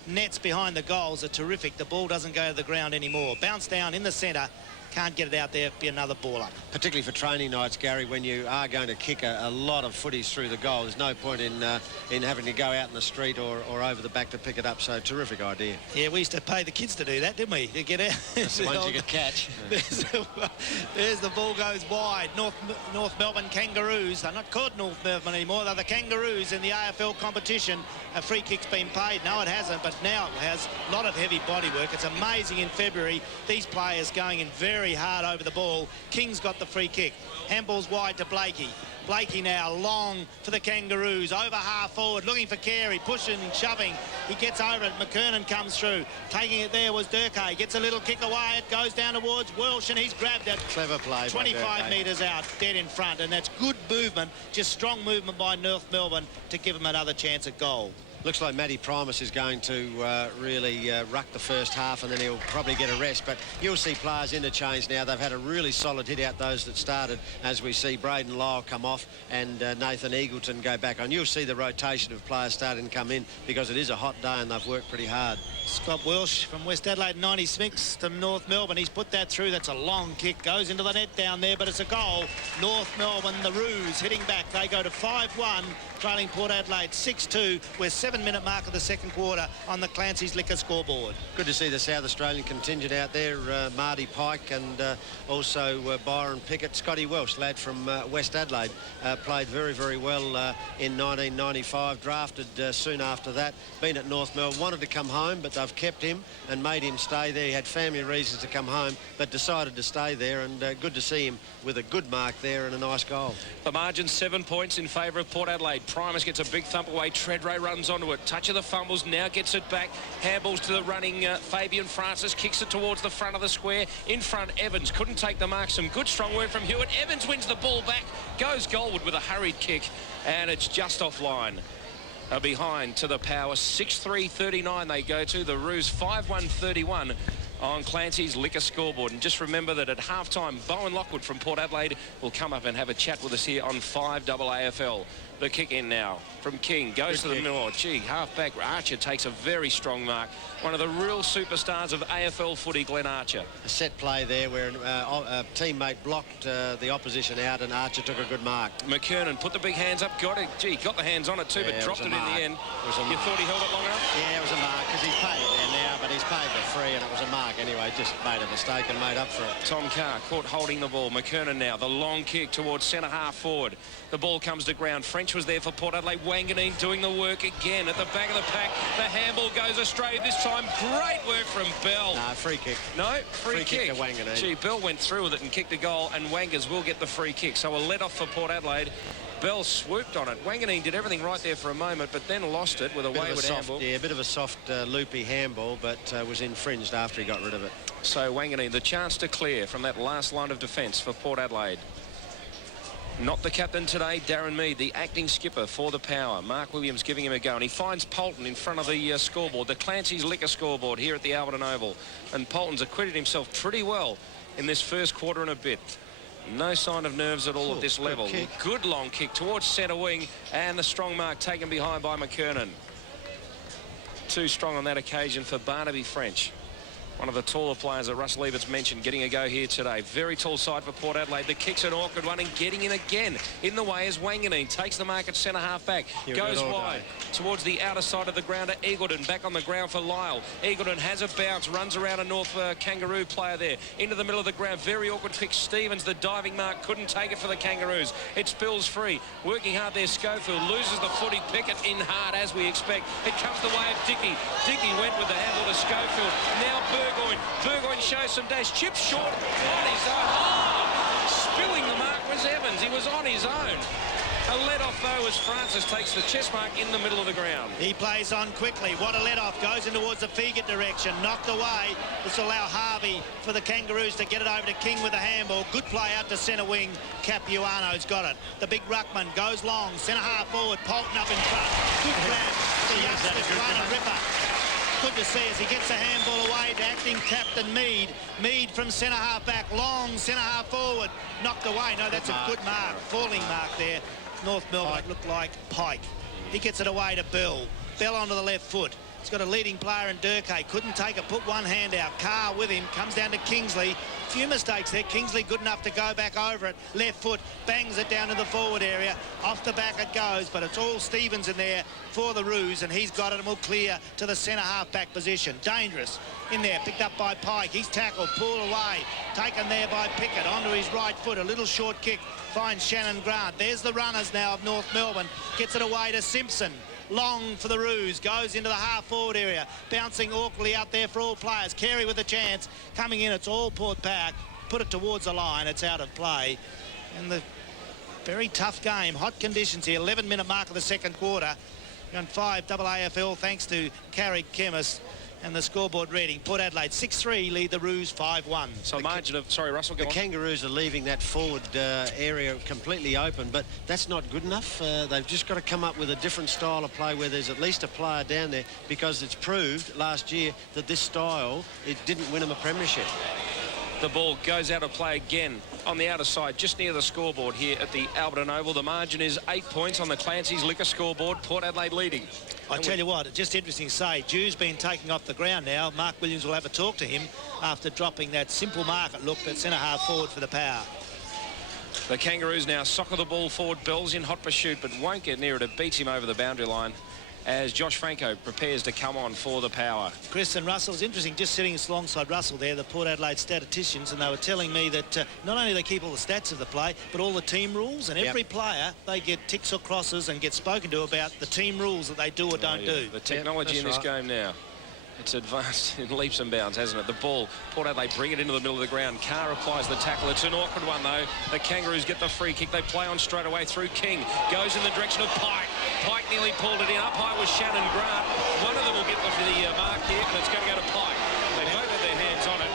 nets behind the goals are terrific. The ball doesn't go to the ground anymore. Bounce down in the centre. Can't get it out there, be another ball up. Particularly for training nights, Gary, when you are going to kick a lot of footies through the goal. There's no point in having to go out in the street or over the back to pick it up. So terrific idea. Yeah, we used to pay the kids to do that, didn't we? To get out. That's the ones you could catch. There's the ball goes wide. North Melbourne Kangaroos. They're not called North Melbourne anymore. They're the Kangaroos in the AFL competition. A free kick's been paid. No, it hasn't, but now it has. A lot of heavy body work. It's amazing in February. These players going in very hard over the ball. King's got the free kick. Handball's wide to Blakey. Blakey now long for the Kangaroos. Over half forward, looking for Carey. Pushing and shoving. He gets over it. McKernan comes through. Taking it there was Durkay. Gets a little kick away. It goes down towards Welsh, and he's grabbed it. Clever play. 25 metres out, dead in front, and that's good movement. Just strong movement by North Melbourne to give him another chance at goal. Looks like Matty Primus is going to really ruck the first half, and then he'll probably get a rest. But you'll see players interchange now. They've had a really solid hit out, those that started, as we see Braden Lyle come off and Nathan Eagleton go back on. You'll see the rotation of players starting to come in because it is a hot day and they've worked pretty hard. Scott Welsh from West Adelaide, 96 to North Melbourne. He's put that through. That's a long kick. Goes into the net down there, but it's a goal. North Melbourne, the Roos, hitting back. They go to 5-1, trailing Port Adelaide 6-2. We're 7-minute mark of the second quarter on the Clancy's Liquor scoreboard. Good to see the South Australian contingent out there. Marty Pike and also Byron Pickett. Scotty Welsh, lad from West Adelaide, played very, very well in 1995. Drafted soon after that. Been at North Melbourne. Wanted to come home, but they've kept him and made him stay there. He had family reasons to come home, but decided to stay there, and good to see him with a good mark there and a nice goal. The margin 7 points in favour of Port Adelaide. Primus gets a big thump away. Treadray runs onto it. Touch of the fumbles, now gets it back. Handballs to the running Fabian Francis. Kicks it towards the front of the square. In front, Evans couldn't take the mark. Some good strong work from Hewitt. Evans wins the ball back. Goes goalward with a hurried kick, and it's just offline. Behind to the Power. 6-3-39 they go to. The Roos 5-1-31 on Clancy's Liquor scoreboard. And just remember that at halftime, Bowen Lockwood from Port Adelaide will come up and have a chat with us here on 5AAFL. The kick in now from King. Goes to the middle. Oh, gee, half-back Archer takes a very strong mark. One of the real superstars of AFL footy, Glenn Archer. A set play there where a teammate blocked the opposition out and Archer took a good mark. McKernan put the big hands up. Got it. Gee, got the hands on it too, but dropped it in the end. You thought he held it long enough? Yeah, it was a mark because he's paid it there now, but he's paid the free and it was a mark anyway. Just made a mistake and made up for it. Tom Carr caught holding the ball. McKernan now, the long kick towards centre half forward. The ball comes to ground. French was there for Port Adelaide. Wanganeen doing the work again at the back of the pack. The handball goes astray this time. Great work from Bell. No, free kick. No, free kick. To Wanganeen. Gee, Bell went through with it and kicked the goal, and Wangers will get the free kick. So a let-off for Port Adelaide. Bell swooped on it. Wanganeen did everything right there for a moment, but then lost it with a wayward handball. Yeah, a bit of a soft, loopy handball, but was infringed after he got rid of it. So Wanganeen, the chance to clear from that last line of defence for Port Adelaide. Not the captain today, Darren Mead, the acting skipper for the Power. Mark Williams giving him a go, and he finds Polton in front of the scoreboard, the Clancy's Liquor scoreboard here at the Alberton Oval. And Polton's acquitted himself pretty well in this first quarter and a bit. No sign of nerves at all at this level. Good long kick towards centre wing, and the strong mark taken behind by McKernan. Too strong on that occasion for Barnaby French. One of the taller players that Russell Everts mentioned getting a go here today. Very tall side for Port Adelaide. The kick's an awkward one and getting in again. In the way is Wanganeen. Takes the mark at centre half back. Goes wide towards the outer side of the ground to Eagleton. Back on the ground for Lyle. Eagleton has a bounce. Runs around a North Kangaroo player there. Into the middle of the ground. Very awkward pick. Stevens, the diving mark, couldn't take it for the Kangaroos. It spills free. Working hard there, Schofield. Loses the footy. Pickett in hard as we expect. It comes the way of Dickey. Dickey went with the handle to Schofield. Now Burgoyne shows some dash. Chip short on his own. Oh, spilling the mark was Evans. He was on his own. A let-off, though, as Francis takes the chest mark in the middle of the ground. He plays on quickly. What a let-off. Goes in towards the Fegate direction. Knocked away. This will allow Harvey for the Kangaroos to get it over to King with a handball. Good play out to centre wing. Capuano's got it. The big ruckman goes long. Centre half forward. Polton up in front. Good grab. The youngster's run and ripper. Good to see as he gets a handball away to acting captain Mead. Mead from centre half back, long centre half forward, knocked away. No, that's a good mark, falling mark there. North Melbourne, it looked like Pike. He gets it away to Bell. Bell onto the left foot. He's got a leading player in Durkay. Couldn't take it, put one hand out. Carr with him, comes down to Kingsley. Few mistakes there. Kingsley good enough to go back over it. Left foot, bangs it down to the forward area. Off the back it goes, but it's all Stevens in there for the Roos, and he's got it and will clear to the centre half-back position. Dangerous in there, picked up by Pike. He's tackled, pulled away, taken there by Pickett onto his right foot. A little short kick finds Shannon Grant. There's the runners now of North Melbourne. Gets it away to Simpson. Long for the Roos, goes into the half-forward area, bouncing awkwardly out there for all players. Carey with a chance, coming in, it's all Port Pack. Put it towards the line, it's out of play. And the very tough game, hot conditions here, 11-minute mark of the second quarter. On 5AAFL, thanks to Carrick Chemist. And the scoreboard reading, Port Adelaide 6-3, lead the Roos 5-1. So margin of, sorry, Russell, go on. The Kangaroos are leaving that forward area completely open, but that's not good enough. They've just got to come up with a different style of play where there's at least a player down there, because it's proved last year that this style, it didn't win them a premiership. The ball goes out of play again on the outer side, just near the scoreboard here at the Alberton Oval. The margin is 8 points on the Clancy's Liquor scoreboard. Port Adelaide leading. I tell you what, it's just interesting to say, Dew's been taking off the ground now. Mark Williams will have a talk to him after dropping that simple market look at centre half forward for the Power. The Kangaroos now soccer the ball forward. Bell's in hot pursuit, but won't get near it. It beats him over the boundary line as Josh Franco prepares to come on for the Power. Chris and Russell's interesting, just sitting alongside Russell there, the Port Adelaide statisticians, and they were telling me that not only they keep all the stats of the play, but all the team rules, and every player, they get ticks or crosses and get spoken to about the team rules that they do or don't do. The technology in this game now. It's advanced in leaps and bounds, hasn't it? The ball, Port Adelaide bring it into the middle of the ground. Carr applies the tackle. It's an awkward one, though. The Kangaroos get the free kick. They play on straight away through King. Goes in the direction of Pike. Pike nearly pulled it in. Up high was Shannon Grant. One of them will get the mark here, and it's going to go to Pike. They both have their hands on it.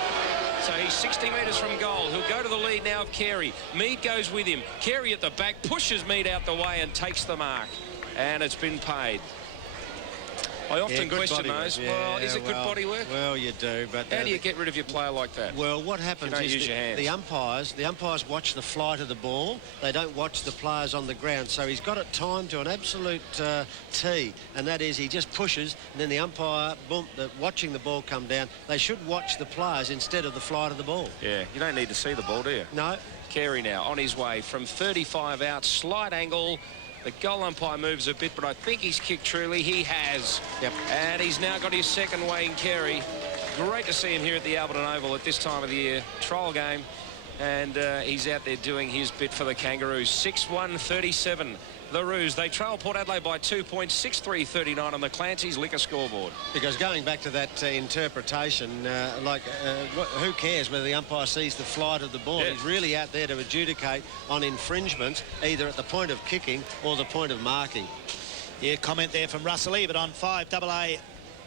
So he's 60 metres from goal. He'll go to the lead now of Carey. Mead goes with him. Carey at the back pushes Mead out the way and takes the mark. And it's been paid. I often question those. Yeah, well, is it good body work? Well, you do, but how do you get rid of your player like that? Well, what happens is the umpires watch the flight of the ball. They don't watch the players on the ground. So he's got it timed to an absolute tee, and that is he just pushes, and then the umpire, boom, watching the ball come down. They should watch the players instead of the flight of the ball. Yeah, you don't need to see the ball, do you? No. Carey now on his way from 35 out, slight angle. The goal umpire moves a bit, but I think he's kicked truly. He has. Yep. And he's now got his second Wayne Carey. Great to see him here at the Alberton Oval at this time of the year. Trial game. And he's out there doing his bit for the Kangaroos. 6-1-37. The Roos, they trail Port Adelaide by 2 points, 6-3-39 on the Clancy's liquor scoreboard. Because going back to that interpretation, who cares whether the umpire sees the flight of the ball? Yeah. He's really out there to adjudicate on infringements, either at the point of kicking or the point of marking. Yeah, comment there from Russell Ebert on 5AA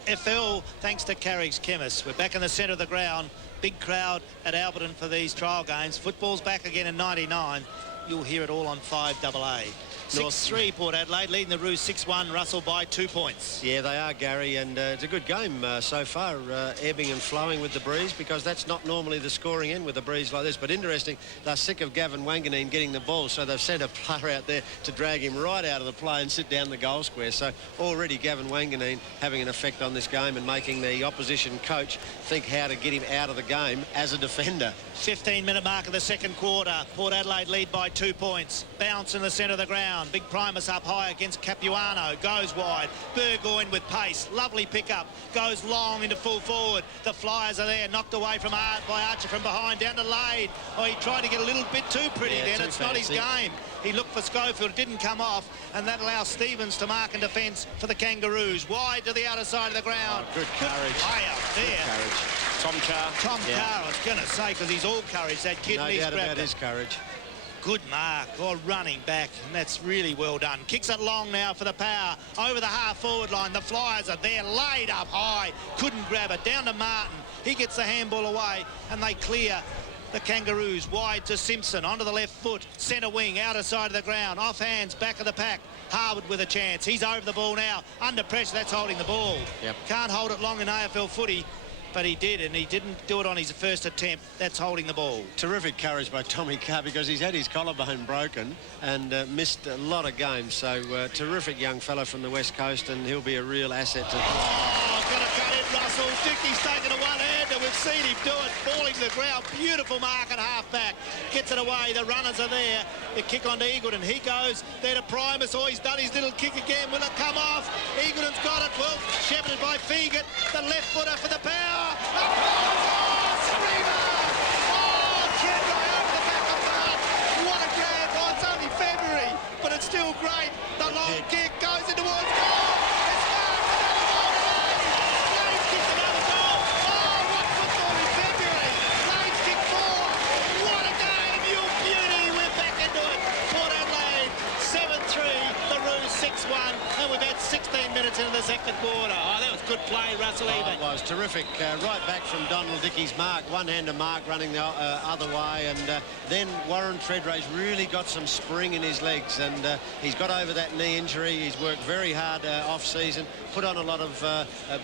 FL, thanks to Carrick's Chemists. We're back in the centre of the ground. Big crowd at Alberton for these trial games. Football's back again in 99. You'll hear it all on 5AA. 6-3 Port Adelaide, leading the Roos 6-1. Russell by 2 points. Yeah, they are, Gary, and it's a good game so far, ebbing and flowing with the breeze, because that's not normally the scoring end with a breeze like this. But interesting, they're sick of Gavin Wanganeen getting the ball, so they've sent a player out there to drag him right out of the play and sit down the goal square. So already Gavin Wanganeen having an effect on this game and making the opposition coach think how to get him out of the game as a defender. 15-minute mark of the second quarter. Port Adelaide lead by 2 points. Bounce in the centre of the ground. Big Primus up high against Capuano. Goes wide. Burgoyne with pace. Lovely pickup. Goes long into full forward. The Flyers are there. Knocked away from by Archer from behind. Down to Lade. Oh, he tried to get a little bit too pretty then. It's not his game. He looked for Schofield. It didn't come off. And that allows Stevens to mark and defence for the Kangaroos. Wide to the outer side of the ground. Good courage. Play up there. Tom Carr. Tom Carr, I was going to say, because he's all courage, that kid. No doubt about his courage. Good mark, running back, and that's really well done. Kicks it long now for the power, over the half-forward line. The Flyers are there, laid up high, couldn't grab it. Down to Martin, he gets the handball away, and they clear the Kangaroos. Wide to Simpson, onto the left foot, centre wing, outer side of the ground, off hands, back of the pack. Harwood with a chance, he's over the ball now, under pressure, that's holding the ball. Yep. Can't hold it long in AFL footy, but he did, and he didn't do it on his first attempt. That's holding the ball. Terrific courage by Tommy Carr, because he's had his collarbone broken and missed a lot of games. So terrific young fellow from the West Coast, and he'll be a real asset to... Oh, got to cut it, Russell. Dickey's taken a one-hander. We've seen him do it, falling to the ground. Beautiful mark at half-back. Gets it away. The runners are there. The kick onto Eagleton. He goes there to Primus. Oh, he's done his little kick again. Will it come off? Eagleton's got it. Well, shepherded by Feegit. The left footer for the power. Screamer! Oh, Kendall over the back of Bart. What a grand. Oh, it's only February, but it's still great. The long kick goes in towards goal. It's marked. Lane's kicked another goal. Oh, what football in February. Lane's kicked 4. What a game. You beauty. We're back into it. Port Adelaide 7-3. The Roos 6-1. And we've had 16 minutes into the second quarter. Oh, that was good play, Russell Ebert. It was terrific. Right back from Donald Dickey's mark. One-hander mark running the other way. And then Warren Treadray's really got some spring in his legs. And he's got over that knee injury. He's worked very hard off-season. Put on a lot of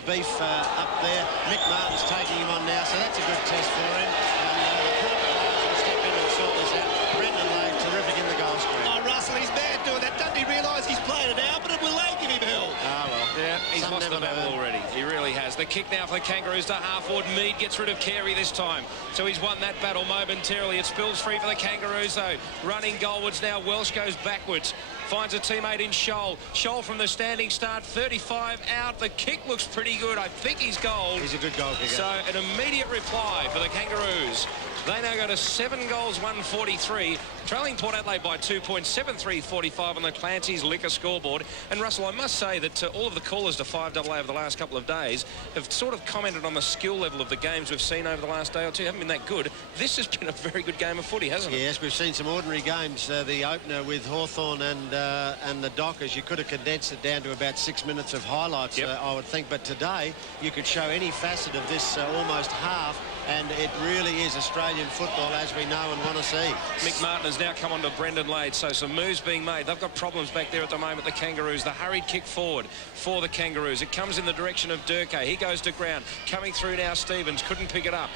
beef up there. Mick Martin's taking him on now. So that's a good test for him. And the Port players will step in and sort this out. Brendan Lane, terrific in the goal square. Oh, Russell, he's bad doing that. Doesn't he realise he's played it out? But will they give him hell? Ah, well. Yeah, he's Some lost the never battle learn. already. He really has. The kick now for the Kangaroos to half-forward. Mead gets rid of Carey this time. So he's won that battle momentarily. It spills free for the Kangaroos, though. Running goalwards now. Welsh goes backwards. Finds a teammate in Scholl. Scholl from the standing start. 35 out. The kick looks pretty good. I think he's goal. He's a good goal kicker. So an immediate reply for the Kangaroos. They now go to 7 goals, 143. Trailing Port Adelaide by 2 points, 7-3-45 on the Clancy's liquor scoreboard. And Russell, I must say that all of the callers to 5AA over the last couple of days have sort of commented on the skill level of the games we've seen over the last day or two. Haven't been that good. This has been a very good game of footy, hasn't it? Yes, we've seen some ordinary games. The opener with Hawthorn and the Dockers, you could have condensed it down to about 6 minutes of highlights, I would think. But today, you could show any facet of this almost half, and it really is Australia Australian football as we know and want to see. Mick Martin has now come on to Brendan Lade, so some moves being made. They've got problems back there at the moment, the Kangaroos. The hurried kick forward for the Kangaroos. It comes in the direction of Durkee. He goes to ground. Coming through now, Stevens. Couldn't pick it up.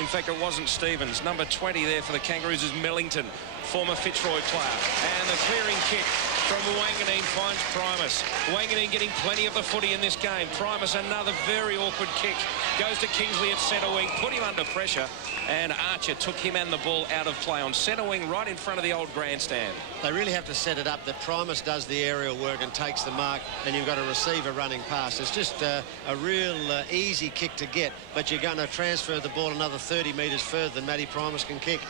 In fact, it wasn't Stevens. Number 20 there for the Kangaroos is Millington, former Fitzroy player. And the clearing kick from Wanganeen finds Primus. Wanganeen getting plenty of the footy in this game. Primus, another very awkward kick. Goes to Kingsley at centre wing, put him under pressure, and Archer took him and the ball out of play on centre wing right in front of the old grandstand. They really have to set it up that Primus does the aerial work and takes the mark, and you've got a receiver running past. It's just a real easy kick to get, but you're going to transfer the ball another 30 metres further than Matty Primus can kick.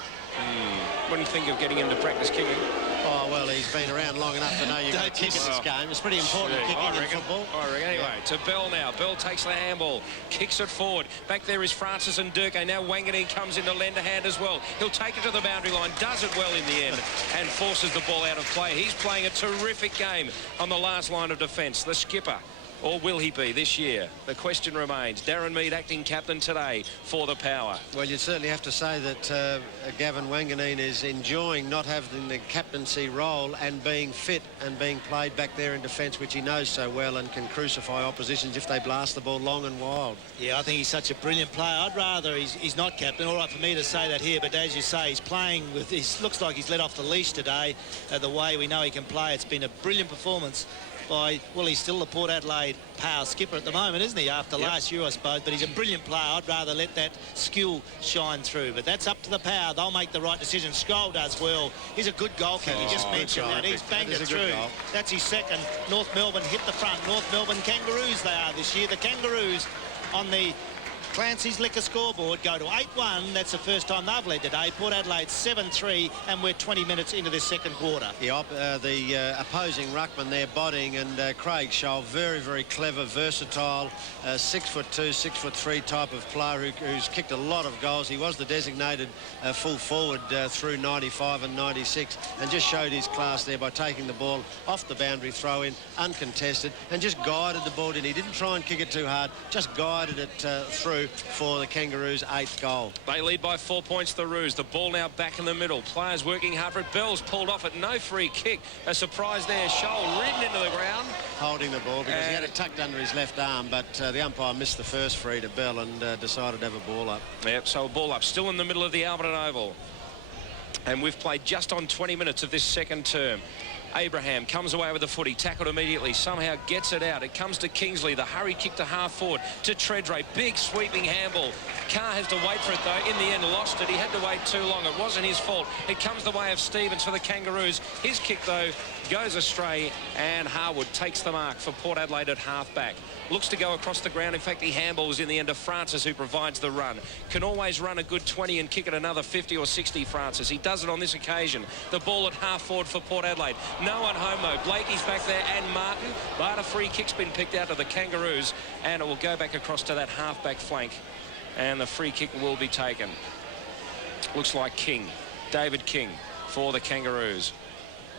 Wouldn't think of getting him to practice kicking. Oh, well, he's been around long enough to know you're going to kick in this game. It's pretty important kicking in football. Anyway, to Bell now. Bell takes the handball, kicks it forward. Back there is Francis and Durkee. Now Wanganeen comes into lender hand as well. He'll take it to the boundary line, does it well in the end, and forces the ball out of play. He's playing a terrific game on the last line of defence. The skipper. Or will he be this year? The question remains. Darren Mead acting captain today for the Power. Well, you'd certainly have to say that Gavin Wanganeen is enjoying not having the captaincy role and being fit and being played back there in defence, which he knows so well and can crucify oppositions if they blast the ball long and wild. Yeah, I think he's such a brilliant player. I'd rather he's not captain. All right for me to say that here, but as you say, he's playing with... He looks like he's let off the leash today. The way we know he can play, it's been a brilliant performance by, well, he's still the Port Adelaide Power skipper at the moment, isn't he, after last year, I suppose, but he's a brilliant player. I'd rather let that skill shine through, but that's up to the Power. They'll make the right decision. Scholl does well. He's a good goal kick. You just mentioned that. He's banged it through. That's his second. North Melbourne hit the front. North Melbourne Kangaroos they are this year. The Kangaroos on the Clancy's Liquor scoreboard go to 8-1. That's the first time they've led today. Port Adelaide 7-3, and we're 20 minutes into this second quarter. The opposing ruckman there, Bodding, and Craig Scholl, very, very clever, versatile, 6'2", 6'3" type of player who's kicked a lot of goals. He was the designated full forward through 95 and 96, and just showed his class there by taking the ball off the boundary throw in, uncontested, and just guided the ball in. He didn't try and kick it too hard, just guided it through for the Kangaroos' 8th goal. They lead by 4 points, the Roos. The ball now back in the middle. Players working hard for it. Bell's pulled off it. No free kick. A surprise there. Scholl ridden into the ground. Holding the ball because he had it tucked under his left arm, but the umpire missed the first free to Bell and decided to have a ball up. Yep, so a ball up. Still in the middle of the Alberton Oval. And we've played just on 20 minutes of this second term. Abraham comes away with the footy, tackled immediately, somehow gets it out. It comes to Kingsley, the hurry kick to half forward, to Treadray, big sweeping handball. Carr has to wait for it though, in the end lost it. He had to wait too long, it wasn't his fault. It comes the way of Stevens for the Kangaroos. His kick though goes astray, and Harwood takes the mark for Port Adelaide at half-back. Looks to go across the ground. In fact, he handballs in the end of Francis, who provides the run. Can always run a good 20 and kick it another 50 or 60, Francis. He does it on this occasion. The ball at half-forward for Port Adelaide. No one home, though. Blakey's back there and Martin. But a free kick's been picked out of the Kangaroos, and it will go back across to that half-back flank. And the free kick will be taken. Looks like King. David King for the Kangaroos.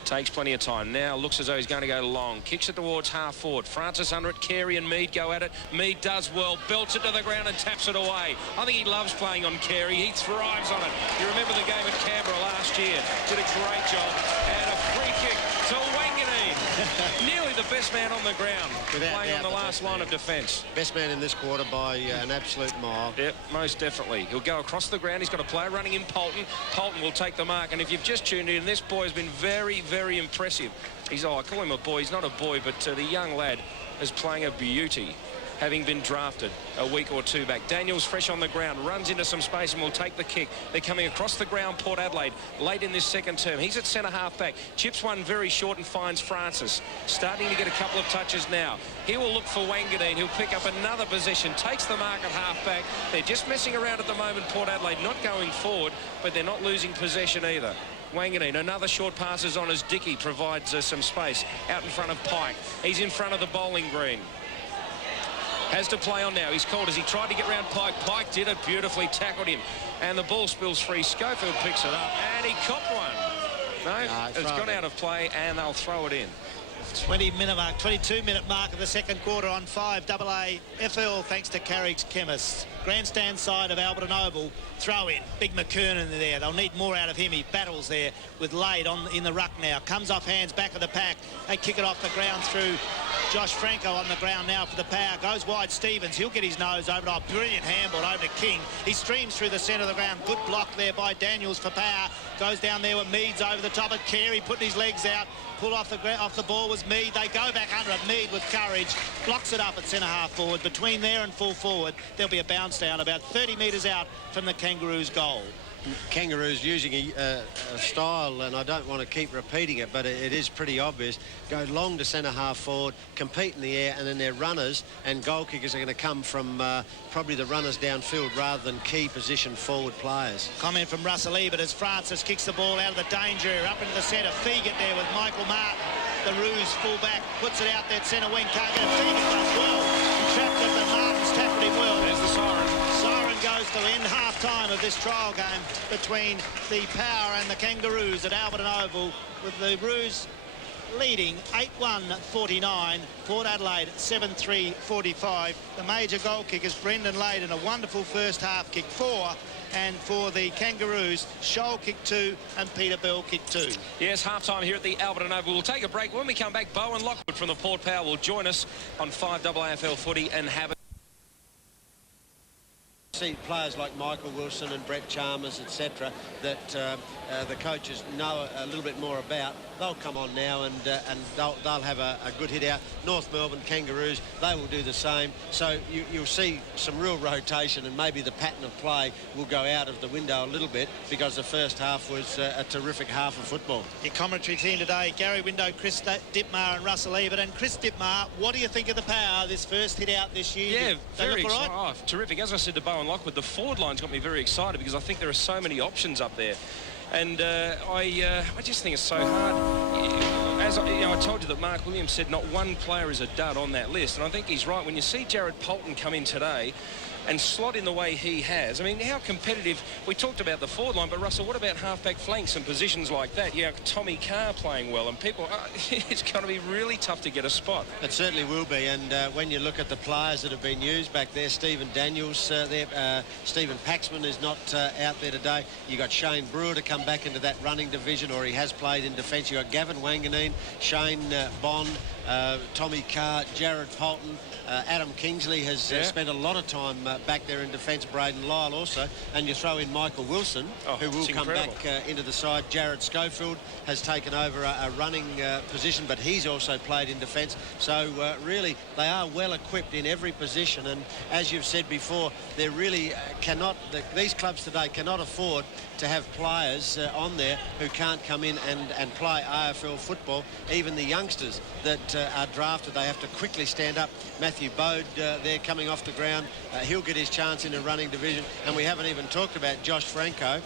Takes plenty of time. Now looks as though he's going to go long. Kicks it towards half forward. Francis under it. Carey and Mead go at it. Mead does well. Belts it to the ground and taps it away. I think he loves playing on Carey. He thrives on it. You remember the game at Canberra last year. Did a great job. And a free kick to Wanganeen. Nearly the best man on the ground. Playing on the last line of defence. Best man in this quarter by an absolute mile. Yep, most definitely. He'll go across the ground. He's got a player running in Polton. Polton will take the mark. And if you've just tuned in, this boy has been very, very impressive. I call him a boy. He's not a boy, but the young lad is playing a beauty, having been drafted a week or two back. Daniel's fresh on the ground, runs into some space and will take the kick. They're coming across the ground, Port Adelaide, late in this second term. He's at centre half back. Chips one very short and finds Francis. Starting to get a couple of touches now. He will look for Wanganeen, who'll pick up another possession, takes the mark at half back. They're just messing around at the moment, Port Adelaide, not going forward, but they're not losing possession either. Wanganeen, another short pass is on as Dickey provides some space out in front of Pike. He's in front of the bowling green. Has to play on now. He's called as he tried to get round Pike. Pike did it beautifully, tackled him. And the ball spills free. Schofield picks it up and he copped one. No, it's gone out of play and they'll throw it in. 20-minute mark, 22-minute mark of the second quarter on 5AA FL, thanks to Carrick's Chemists. grandstand side of Alberton Oval. Throw in. Big McKernan there. They'll need more out of him. He battles there with Lade in the ruck now. Comes off hands, back of the pack. They kick it off the ground through Josh Franco on the ground now for the power. Goes wide Stevens. He'll get his nose over. Oh, brilliant handball over to King. He streams through the centre of the ground. Good block there by Daniels for power. Goes down there with Meads over the top of Carey, putting his legs out. Pull off the ball was Mead. They go back under it. Mead with courage blocks it up at centre half forward. Between there and full forward, there'll be a bounce down about 30 metres out from the Kangaroos' goal. Kangaroos using a style, and I don't want to keep repeating it, but it is pretty obvious. Go long to centre half forward, compete in the air, and then their runners and goal kickers are going to come from probably the runners downfield rather than key position forward players. Comment from Russell Ebert as Francis kicks the ball out of the danger area up into the centre. Fegan there with Michael Martin, the Roos full-back, puts it out there centre wing. Can't get it. Fegan does well. He trapped it, but Martin's tackled him well. There's the siren. Siren goes to end half-time of this trial game between the Power and the Kangaroos at Alberton Oval, with the Roos leading 8-1-49, Port Adelaide 7-3-45. The major goal kickers, Brendan Lade, in a wonderful first half, kick 4, and for the Kangaroos, Scholl kick 2 and Peter Bell kick 2. Yes, half-time here at the Alberton Oval. We'll take a break. When we come back, Bowen Lockwood from the Port Power will join us on 5 AFL footy and have it. See players like Michael Wilson and Brett Chalmers, etc., that the coaches know a little bit more about. They'll come on now and they'll have a good hit out. North Melbourne Kangaroos, they will do the same. So you'll see some real rotation, and maybe the pattern of play will go out of the window a little bit, because the first half was a terrific half of football. Your commentary team today, Gary Window, Chris Dittmar and Russell Ebert. And Chris Dittmar, what do you think of the Power, this first hit out this year? Yeah, very exciting. Right? Oh, terrific. As I said to Bowen Lockwood, the forward line's got me very excited, because I think there are so many options up there. And I just think it's so hard. As I told you that Mark Williams said not one player is a dud on that list, and I think he's right. When you see Jared Polton come in today and slot in the way he has, I mean, how competitive. We talked about the forward line, but Russell, what about halfback flanks and positions like that? You know, Tommy Carr playing well, and people, it's going to be really tough to get a spot. It certainly will be, and when you look at the players that have been used back there, Stephen Daniels there, Stephen Paxman is not out there today. You got Shane Brewer to come back into that running division, or he has played in defence. You got Gavin Wanganeen, Shane Bond, Tommy Carr, Jared Polton. Adam Kingsley has spent a lot of time back there in defence, Braden Lyle also, and you throw in Michael Wilson, who will come back into the side. Jared Schofield has taken over a running position, but he's also played in defence. So really, they are well equipped in every position, and as you've said before, they really these clubs today cannot afford to have players on there who can't come in and play AFL football. Even the youngsters that are drafted, they have to quickly stand up. Matthew Bode there coming off the ground, he'll get his chance in a running division, and we haven't even talked about Josh Franco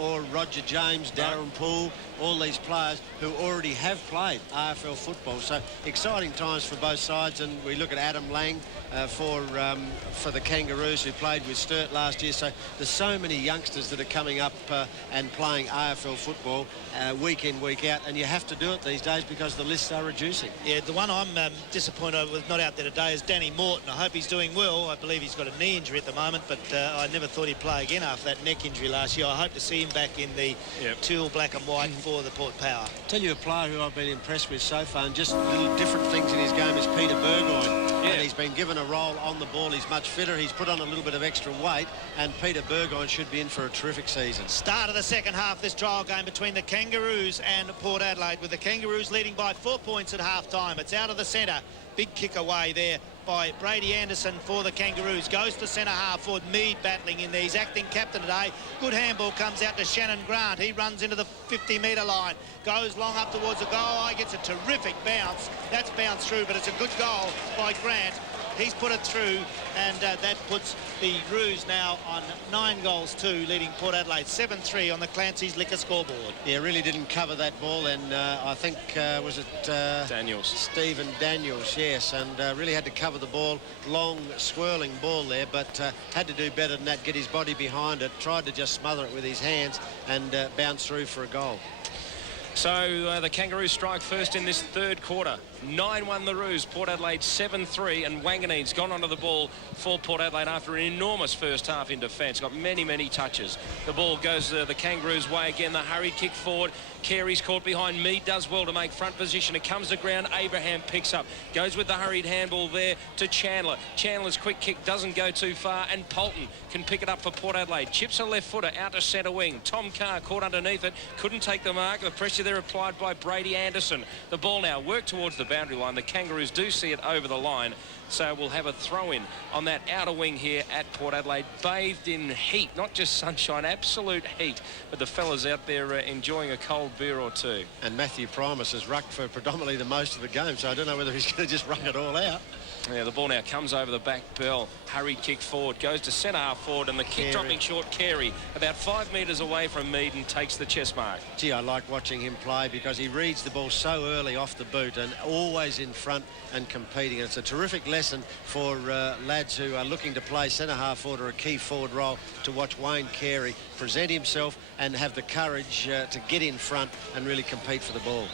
or Roger James, Darren Poole, all these players who already have played AFL football. So exciting times for both sides, and we look at Adam Lang for the Kangaroos, who played with Sturt last year. So there's so many youngsters that are coming up and playing AFL football week in, week out, and you have to do it these days because the lists are reducing. Yeah, the one I'm disappointed with not out there today is Danny Morton. I hope he's doing well. I believe he's got a knee injury at the moment, but I never thought he'd play again after that neck injury last year. I hope to see him back in the teal, black and white for the Port Power. Tell you a player who I've been impressed with so far, and just little different things in his game, is Peter Burgoyne. And he's been given a role on the ball. He's much fitter. He's put on a little bit of extra weight, and Peter Burgoyne should be in for a terrific season. Start of the second half, this trial game between the Kangaroos and Port Adelaide, with the Kangaroos leading by 4 points at half-time. It's out of the centre. Big kick away there by Brady Anderson for the Kangaroos. Goes to centre half forward. Mead battling in there. He's acting captain today. Good handball comes out to Shannon Grant. He runs into the 50-metre line. Goes long up towards the goal. He gets a terrific bounce. That's bounced through, but it's a good goal by Grant. He's put it through, and that puts the Roos now on 9-2, leading Port Adelaide 7-3 on the Clancy's Liquor scoreboard. Yeah, really didn't cover that ball, and I think, was it Daniels? Stephen Daniels, yes, and really had to cover the ball. Long, swirling ball there, but had to do better than that, get his body behind it, tried to just smother it with his hands, and bounce through for a goal. So the Kangaroos strike first in this third quarter. 9-1 the Roos. Port Adelaide 7-3, and Wanganeen's gone onto the ball for Port Adelaide after an enormous first half in defence. Got many, many touches. The ball goes the Kangaroos' way again. The hurried kick forward. Carey's caught behind. Mead does well to make front position. It comes to ground. Abraham picks up. Goes with the hurried handball there to Chandler. Chandler's quick kick doesn't go too far, and Polton can pick it up for Port Adelaide. Chips a left footer out to centre wing. Tom Carr caught underneath it. Couldn't take the mark. The pressure there applied by Brady Anderson. The ball now worked towards the boundary line. The Kangaroos do see it over the line. So we'll have a throw-in on that outer wing here at Port Adelaide, bathed in heat, not just sunshine, absolute heat. But the fellas out there enjoying a cold beer or two. And Matthew Primus has rucked for predominantly the most of the game, so I don't know whether he's going to just ruck it all out. Yeah, the ball now comes over the back bell. Hurried kick forward, goes to centre half forward, and the kick dropping short. Carey about 5 metres away from Mead and takes the chest mark. Gee, I like watching him play because he reads the ball so early off the boot and always in front and competing. It's a terrific lesson for lads who are looking to play centre half forward or a key forward role, to watch Wayne Carey present himself and have the courage to get in front and really compete for the ball.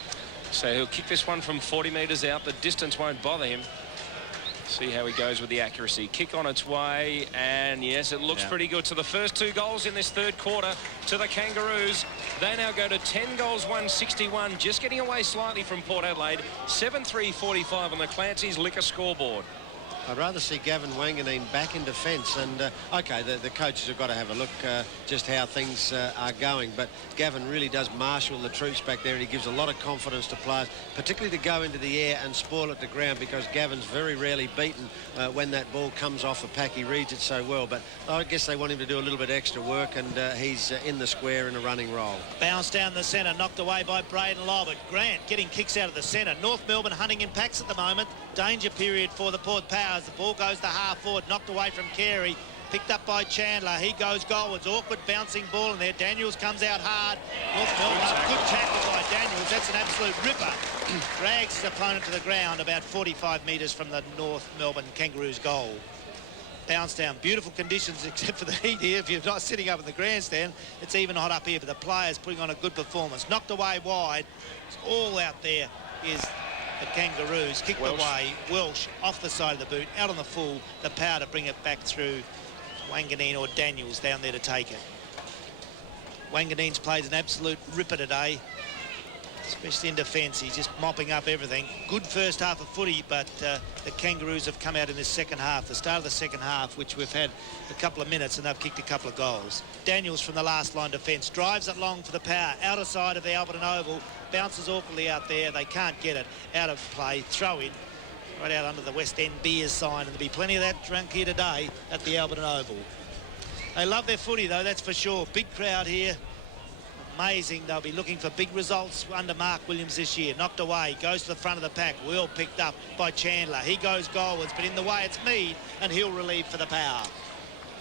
So he'll kick this one from 40 metres out. The distance won't bother him. See how he goes with the accuracy. Kick on its way, and yes, it looks pretty good. So the first 2 goals in this third quarter to the Kangaroos. They now go to 10 goals, 161, just getting away slightly from Port Adelaide. 7-3-45 on the Clancy's liquor scoreboard. I'd rather see Gavin Wanganeen back in defence, and OK, the coaches have got to have a look just how things are going, but Gavin really does marshal the troops back there, and he gives a lot of confidence to players, particularly to go into the air and spoil it to ground, because Gavin's very rarely beaten when that ball comes off a pack. He reads it so well, but I guess they want him to do a little bit extra work, and he's in the square in a running role. Bounce down the centre, knocked away by Braden Lobbert. Grant getting kicks out of the centre. North Melbourne hunting in packs at the moment. Danger period for the Port Powers. The ball goes to half forward, knocked away from Carey. Picked up by Chandler. He goes goalwards. Awkward bouncing ball in there. Daniels comes out hard. North Melbourne, good tackle by Daniels. That's an absolute ripper. Drags his opponent to the ground about 45 metres from the North Melbourne Kangaroos goal. Bounce down. Beautiful conditions except for the heat here. If you're not sitting up in the grandstand, it's even hot up here, but the players putting on a good performance. Knocked away wide. It's all out there is the Kangaroos. Kicked away. Welsh off the side of the boot, out on the full. The power to bring it back through. Wanganeen or Daniels down there to take it. Wanganeen's played an absolute ripper today, especially in defence. He's just mopping up everything. Good first half of footy, but the Kangaroos have come out in this second half, the start of the second half, which we've had a couple of minutes, and they've kicked a couple of goals. Daniels from the last line defence drives it long for the power, outer side of the Alberton Oval, bounces awkwardly out there. They can't get it out of play. Throw in right out under the West End Beers sign, and there'll be plenty of that drunk here today at the Alberton Oval. They love their footy though, that's for sure. Big crowd here. Amazing. They'll be looking for big results under Mark Williams this year. Knocked away, goes to the front of the pack. Well picked up by Chandler. He goes goalwards, but in the way it's Mead, and he'll relieve for the power.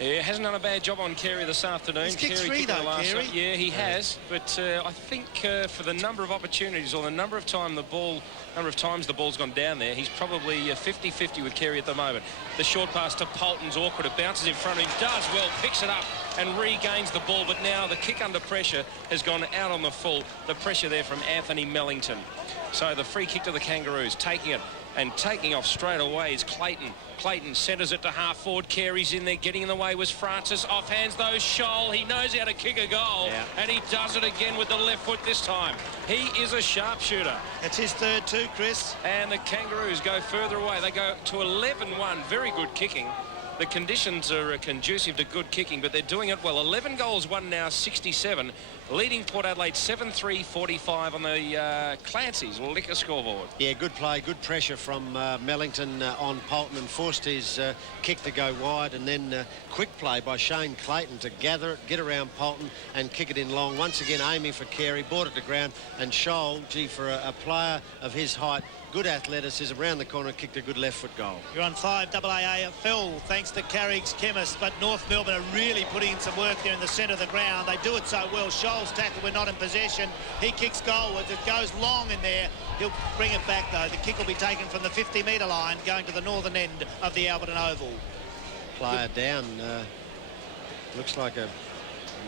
Yeah, hasn't done a bad job on Carey this afternoon. He's kicked three though, Carey. Yeah, he has, but I think for the number of opportunities or the number of times the ball's gone down there, he's probably 50-50 with Carey at the moment. The short pass to Polton's awkward. It bounces in front of him, does well, picks it up and regains the ball, but now the kick under pressure has gone out on the full. The pressure there from Anthony Mellington. So the free kick to the Kangaroos, taking it and taking off straight away is Clayton. Clayton centres it to half forward. Carey's in there. Getting in the way was Francis. Off hands though Scholl. He knows how to kick a goal, and he does it again with the left foot this time. He is a sharpshooter. That's his third too, Chris. And the Kangaroos go further away. They go to 11-1. Very good kicking. The conditions are conducive to good kicking, but they're doing it well. 11 goals, won now 67, leading Port Adelaide 7-3-45 on the Clancy's liquor scoreboard. Yeah, good play, good pressure from Mellington on Polton, and forced his kick to go wide, and then quick play by Shane Clayton to gather it, get around Polton and kick it in long. Once again aiming for Carey, brought it to ground, and Scholl, gee, for a player of his height, good athleticism, around the corner, kicked a good left foot goal. You're on 5 AAFL thanks to Carrick's Chemist, but North Melbourne are really putting in some work there in the centre of the ground. They do it so well. Scholl's tackle, we're not in possession. He kicks goalwards. It goes long in there. He'll bring it back though. The kick will be taken from the 50-metre line going to the northern end of the Alberton Oval. Player down. Looks like a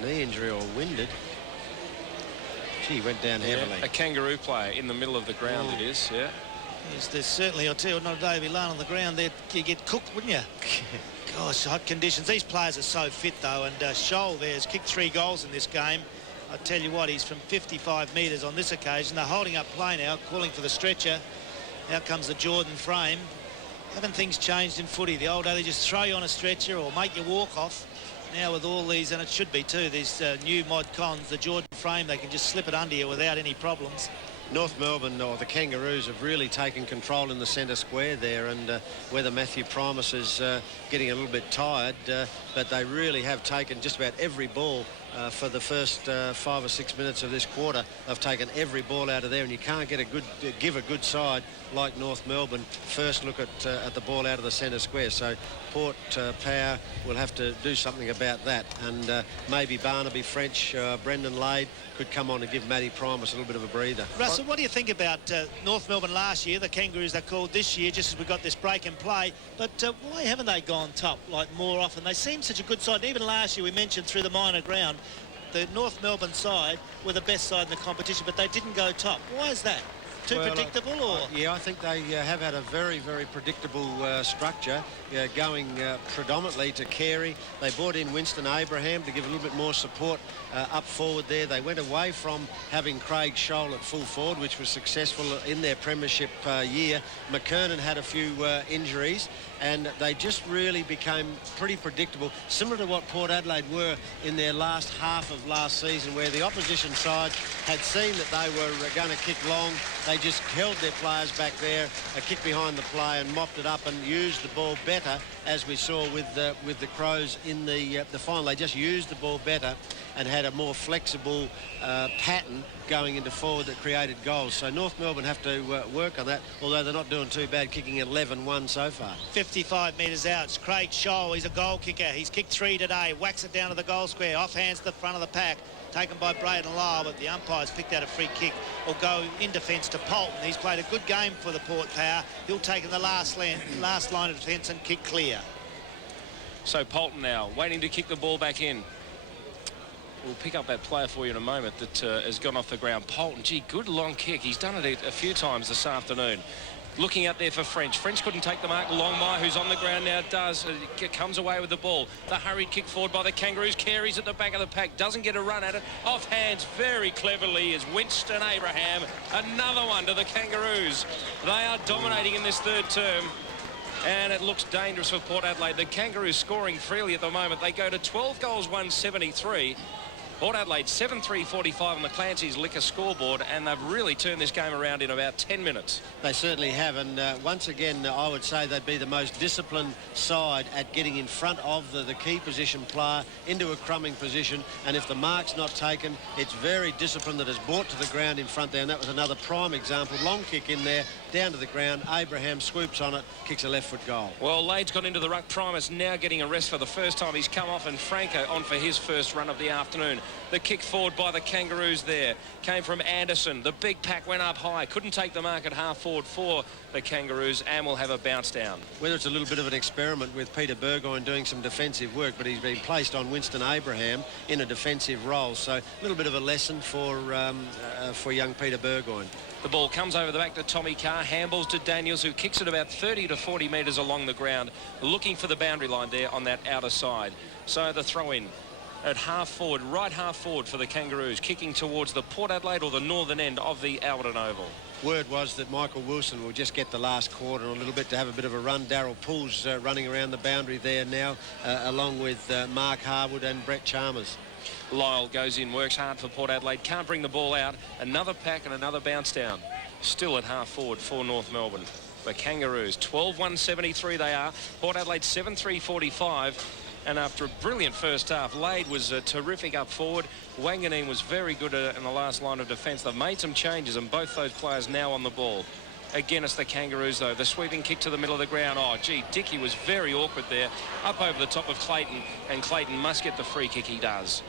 knee injury or winded. Gee, went down heavily. A Kangaroo player in the middle of the ground, it is, yeah. Yes, there's certainly, I'll tell you, not a day if you land on the ground there, you get cooked, wouldn't you? Gosh, hot conditions. These players are so fit, though, and Scholl there has kicked 3 goals in this game. I tell you what, he's from 55 metres on this occasion. They're holding up play now, calling for the stretcher. Out comes the Jordan frame. Haven't things changed in footy? The old day, they just throw you on a stretcher or make you walk off. Now with all these, and it should be too, these new mod cons, the Jordan frame, they can just slip it under you without any problems. North Melbourne, or the Kangaroos, have really taken control in the centre square there, and whether Matthew Primus is getting a little bit tired, but they really have taken just about every ball for the first 5 or 6 minutes of this quarter. They've taken every ball out of there, and you can't get a good give a good side like North Melbourne first look at the ball out of the centre square. So Port Power will have to do something about that, and maybe Barnaby French, Brendan Lade could come on and give Matty Primus a little bit of a breather. Russell, what do you think about North Melbourne last year, the Kangaroos they're called this year, just as we got this break in play, but why haven't they gone top like more often? They seem such a good side. Even last year we mentioned through the minor ground, the North Melbourne side were the best side in the competition, but they didn't go top. Why is that? Too predictable, or? Yeah, I think they have had a very, very predictable structure, going predominantly to Carey. They brought in Winston Abraham to give a little bit more support up forward there. They went away from having Craig Scholl at full forward, which was successful in their premiership year. McKernan had a few injuries, and they just really became pretty predictable, similar to what Port Adelaide were in their last half of last season, where the opposition side had seen that they were going to kick long. They just held their players back there, a kick behind the play, and mopped it up and used the ball better, as we saw with the Crows in the final. They just used the ball better and had a more flexible pattern going into forward that created goals. So North Melbourne have to work on that, although they're not doing too bad, kicking 11-1 so far. 55 metres out. It's Craig Scholl. He's a goal kicker. He's kicked 3 today. Whacks it down to the goal square. Off hands to the front of the pack. Taken by Braden Lyle, but the umpire's picked out a free kick. Will go in defence to Polton. He's played a good game for the Port Power. He'll take in the last line of defence and kick clear. So Polton now waiting to kick the ball back in. We'll pick up that player for you in a moment that has gone off the ground. Polton, gee, good long kick. He's done it a few times this afternoon. Looking out there for French. French couldn't take the mark. Longmire, who's on the ground now, does. Comes away with the ball. The hurried kick forward by the Kangaroos. Carey's at the back of the pack. Doesn't get a run at it. Off hands very cleverly is Winston Abraham. Another one to the Kangaroos. They are dominating in this third term, and it looks dangerous for Port Adelaide. The Kangaroos scoring freely at the moment. They go to 12 goals, 173. Port Adelaide 7-3-45 on the Clancy's Liquor scoreboard, and they've really turned this game around in about 10 minutes. They certainly have, and once again I would say they'd be the most disciplined side at getting in front of the key position player into a crumbing position, and if the mark's not taken, it's very disciplined that is brought to the ground in front there, and that was another prime example. Long kick in there, down to the ground. Abraham swoops on it, kicks a left-foot goal. Well, Lade's got into the ruck. Primus now getting a rest for the first time. He's come off, and Franco on for his first run of the afternoon. The kick forward by the Kangaroos there came from Anderson. The big pack went up high. Couldn't take the mark at half forward for the Kangaroos, and will have a bounce down. Whether it's a little bit of an experiment with Peter Burgoyne doing some defensive work, but he's been placed on Winston Abraham in a defensive role. So a little bit of a lesson for young Peter Burgoyne. The ball comes over the back to Tommy Carr, handballs to Daniels, who kicks it about 30 to 40 metres along the ground, looking for the boundary line there on that outer side. So the throw in at half forward, right half forward for the Kangaroos, kicking towards the Port Adelaide or the northern end of the Alberton Oval. Word was that Michael Wilson will just get the last quarter a little bit to have a bit of a run. Darryl Poole's running around the boundary there now, along with Mark Harwood and Brett Chalmers. Lyle goes in, works hard for Port Adelaide, can't bring the ball out. Another pack and another bounce down. Still at half forward for North Melbourne. The Kangaroos 12-173 they are. Port Adelaide 7-3-45. And after a brilliant first half, Lade was terrific up forward. Wanganeen was very good in the last line of defence. They've made some changes, and both those players now on the ball. Again, it's the Kangaroos, though. The sweeping kick to the middle of the ground. Oh, gee, Dickey was very awkward there. Up over the top of Clayton, and Clayton must get the free kick. He does.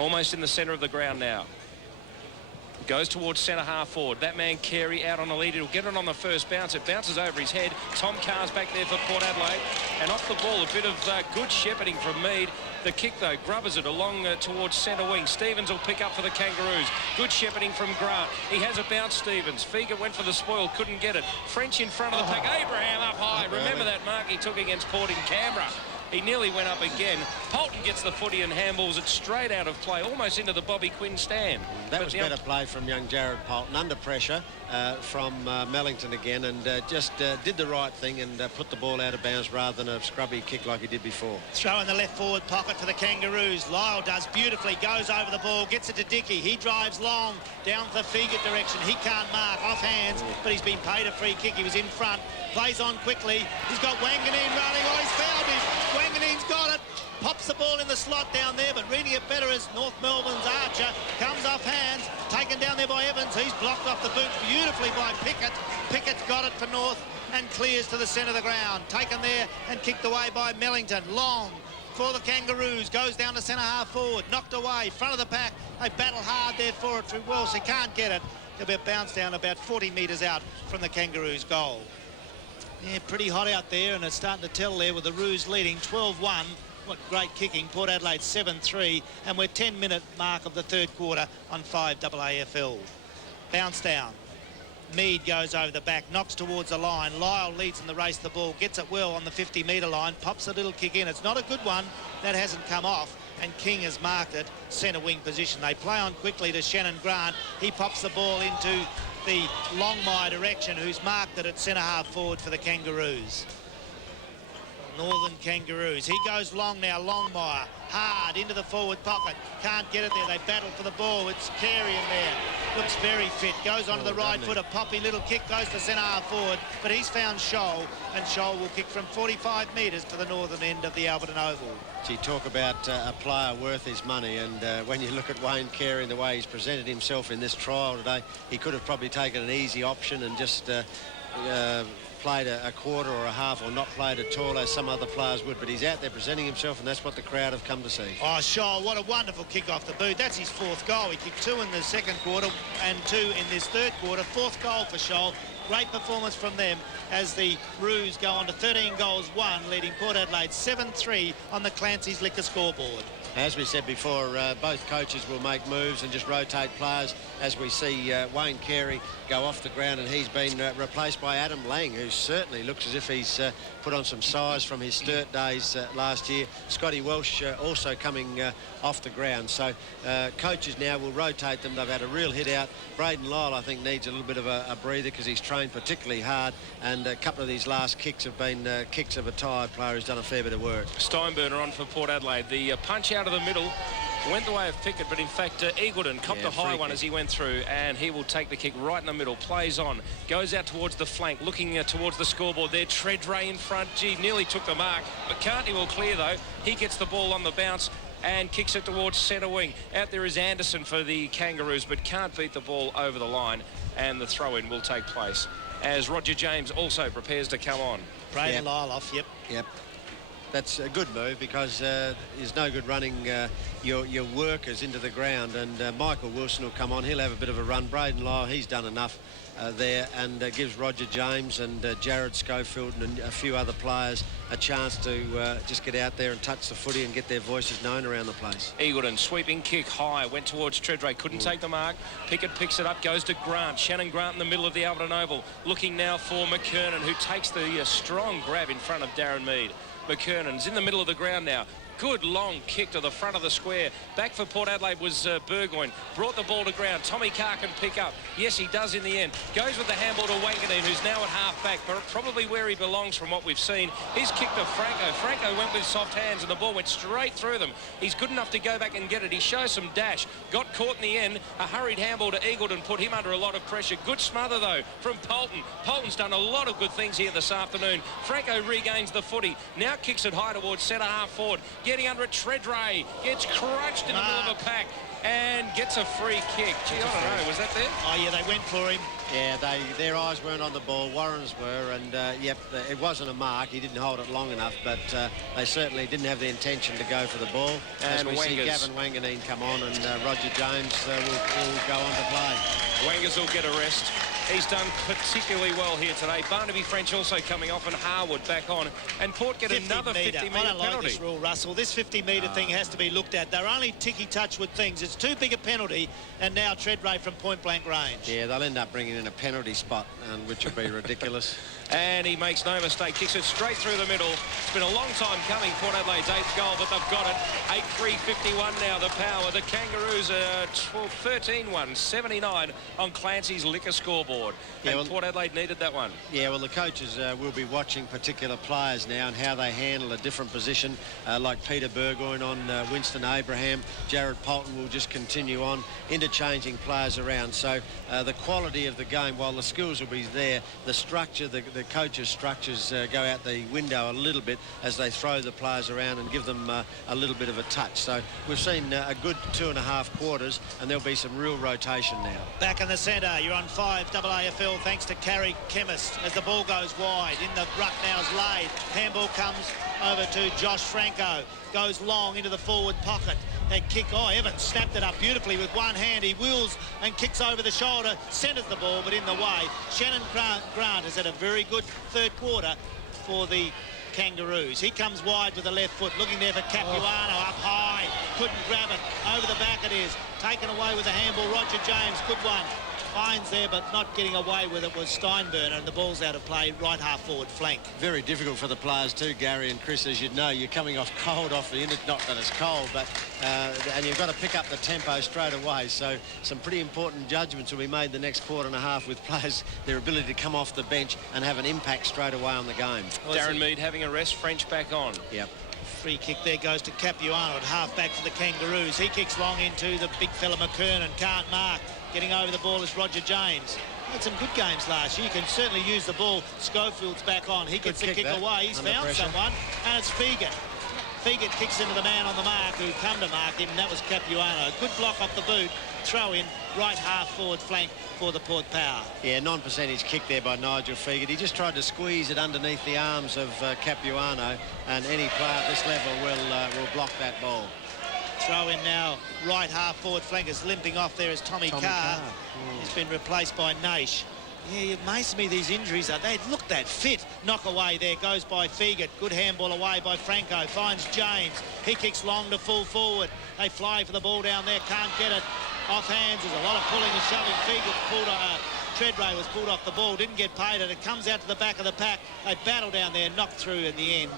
Almost in the centre of the ground now. Goes towards centre half forward. That man Carey out on the lead. He'll get it on the first bounce. It bounces over his head. Tom Carr's back there for Port Adelaide. And off the ball, a bit of good shepherding from Mead. The kick, though, grubbers it along towards centre wing. Stevens will pick up for the Kangaroos. Good shepherding from Grant. He has a bounce, Stevens. Figa went for the spoil, couldn't get it. French in front of the pack. Abraham up high. Remember that mark he took against Port in Canberra. He nearly went up again. Polton gets the footy and handballs it straight out of play, almost into the Bobby Quinn stand. That was better play from young Jared Polton, under pressure from Mellington again, and just did the right thing and put the ball out of bounds rather than a scrubby kick like he did before. Throw in the left forward pocket for the Kangaroos. Lyle does beautifully, goes over the ball, gets it to Dickey. He drives long down the Figa direction. He can't mark, off hands, but he's been paid a free kick. He was in front, plays on quickly. He's got Wanganeen running. Oh, he's fouled him. Wanganeen's got it. Pops the ball in the slot down there, but reading it better is North Melbourne's Archer. Comes off hands, taken down there by Evans. He's blocked off the boot beautifully by Pickett. Pickett's got it for North and clears to the centre of the ground. Taken there and kicked away by Mellington. Long for the Kangaroos. Goes down to centre half forward. Knocked away. Front of the pack. They battle hard there for it through Welsh. He can't get it. He'll be bounced down about 40 metres out from the Kangaroos' goal. Yeah, pretty hot out there, and it's starting to tell there with the Roos leading 12-1. What great kicking. Port Adelaide 7-3, and we're 10-minute mark of the third quarter on 5 AAFL. Bounce down. Mead goes over the back, knocks towards the line. Lyle leads in the race the ball, gets it well on the 50-metre line, pops a little kick in. It's not a good one. That hasn't come off, and King has marked it centre wing position. They play on quickly to Shannon Grant. He pops the ball into the Longmire direction, who's marked it at centre half forward for the Kangaroos. Northern Kangaroos. He goes long now, Longmire. Hard into the forward pocket. Can't get it there. They battle for the ball. It's Carey in there. Looks very fit. Goes onto the right foot. A poppy little kick goes to centre half forward. But he's found Scholl, and Scholl will kick from 45 metres to the northern end of the Alberton Oval. Gee, talk about a player worth his money, and when you look at Wayne Carey and the way he's presented himself in this trial today, he could have probably taken an easy option and just played a quarter or a half, or not played at all as some other players would, but he's out there presenting himself, and that's what the crowd have come to see. Oh, Scholl, what a wonderful kick off the boot. That's his fourth goal. He kicked 2 in the second quarter and 2 in this third quarter. Fourth goal for Scholl. Great performance from them as the Roos go on to 13 goals, 1, leading Port Adelaide 7-3 on the Clancy's Liquor scoreboard. As we said before, both coaches will make moves and just rotate players as we see Wayne Carey go off the ground, and he's been replaced by Adam Lang, who certainly looks as if he's put on some size from his Sturt days last year. Scotty Welsh also coming off the ground. So coaches now will rotate them. They've had a real hit out. Braden Lyle, I think, needs a little bit of a breather because he's trained particularly hard, and a couple of these last kicks have been kicks of a tired player who's done a fair bit of work. Steinburner on for Port Adelaide. The punch out of the middle went the way of Pickett, but in fact Eagleton copped a high one as he went through, and he will take the kick right in the middle. Plays on, goes out towards the flank, looking towards the scoreboard there. Treadray in front. Gee, nearly took the mark. McCartney will clear though. He gets the ball on the bounce and kicks it towards centre wing. Out there is Anderson for the Kangaroos, but can't beat the ball over the line, and the throw-in will take place as Roger James also prepares to come on. Braden Lyle off, Yep. That's a good move, because there's no good running your workers into the ground, and Michael Wilson will come on. He'll have a bit of a run. Braden Lyle, he's done enough there, and gives Roger James and Jared Schofield and a few other players a chance to just get out there and touch the footy and get their voices known around the place. Eagleton, sweeping kick high, went towards Treadray, couldn't take the mark. Pickett picks it up, goes to Grant. Shannon Grant in the middle of the Alberton Oval, looking now for McKernan, who takes the strong grab in front of Darren Mead. McKernan's in the middle of the ground now. Good long kick to the front of the square. Back for Port Adelaide was Burgoyne. Brought the ball to ground. Tommy Carr can pick up. Yes, he does in the end. Goes with the handball to Wanganeen, who's now at half-back, but probably where he belongs from what we've seen. His kick to Franco. Franco went with soft hands, and the ball went straight through them. He's good enough to go back and get it. He shows some dash. Got caught in the end. A hurried handball to Eagleton put him under a lot of pressure. Good smother, though, from Polton. Polton's done a lot of good things here this afternoon. Franco regains the footy. Now kicks it high towards centre half forward. Getting under it, Treadray gets crunched in the middle of a pack. and gets a free kick. Gee, I don't know, was that there? Oh, yeah, they went for him. Yeah, their eyes weren't on the ball. Warren's were, and yep, it wasn't a mark. He didn't hold it long enough, but they certainly didn't have the intention to go for the ball. As And we see Wangers. Gavin Wanganeen come on, and Roger James will go on to play. Wangers will get a rest. He's done particularly well here today. Barnaby French also coming off, and Harwood back on. And Port get another 50-metre I don't like penalty. this rule, Russell. This 50-metre thing has to be looked at. They're only ticky-touch with things. It's too big a penalty, and now Treadray from point-blank range. Yeah, they'll end up bringing in a penalty spot, which will be ridiculous. And he makes no mistake, kicks it straight through the middle. It's been a long time coming, Port Adelaide's 8th goal, but they've got it. 8-3-51 now, the power. The Kangaroos are 13-1, 79 on Clancy's liquor scoreboard. Yeah, And well, Port Adelaide needed that one. Yeah, well, the coaches will be watching particular players now and how they handle a different position, like Peter Burgoyne on Winston Abraham. Jared Polton will just continue on, interchanging players around. So the quality of the game, while the skills will be there, the structure, the coaches' structures go out the window a little bit as they throw the players around and give them a little bit of a touch. So we've seen a good 2.5 quarters, and there'll be some real rotation now. Back in the centre, you're on 5 AAFL thanks to Carrie Chemist as the ball goes wide. In the ruck now is Laid. Handball comes over to Josh Franco. Goes long into the forward pocket. That kick, oh, Evans snapped it up beautifully with one hand. He wheels and kicks over the shoulder, centres the ball, but in the way. Shannon Grant has had a very good third quarter for the Kangaroos. He comes wide with the left foot, looking there for Capuano, up high. Couldn't grab it. Over the back it is. Taken away with the handball. Roger James, good one. Finds there, but not getting away with it was Steinberner, and the ball's out of play, right half forward flank. Very difficult for the players too, Gary and Chris, as you know. You're coming off cold off the internet, not that it's cold, but and you've got to pick up the tempo straight away. So some pretty important judgments will be made the next quarter and a half with players, their ability to come off the bench and have an impact straight away on the game. Well, Darren Mead having a rest, French back on. Yep. Free kick there goes to Capuano at half back for the Kangaroos. He kicks long into the big fella McKernan, can't mark. Getting over the ball is Roger James. Had some good games last year. You can certainly use the ball. Schofield's back on. He gets the kick away. He's found someone, and it's Fegan. Fegan kicks into the man on the mark who come to mark him, and that was Capuano. Good block off the boot. Throw in right half forward flank for the Port Power. Yeah, non-percentage kick there by Nigel Fegan. He just tried to squeeze it underneath the arms of Capuano, and any player at this level will block that ball. Throw in now, right half forward flankers limping off there is Tommy Carr. He's been replaced by Naish. Yeah, it amazes me these injuries. They look that fit. Knock away there, goes by Fegan. Good handball away by Franco, finds James. He kicks long to full forward. They fly for the ball down there, can't get it. Off hands, there's a lot of pulling and shoving. Fegan Treadray was pulled off the ball, didn't get paid, and it comes out to the back of the pack. They battle down there, knocked through in the end.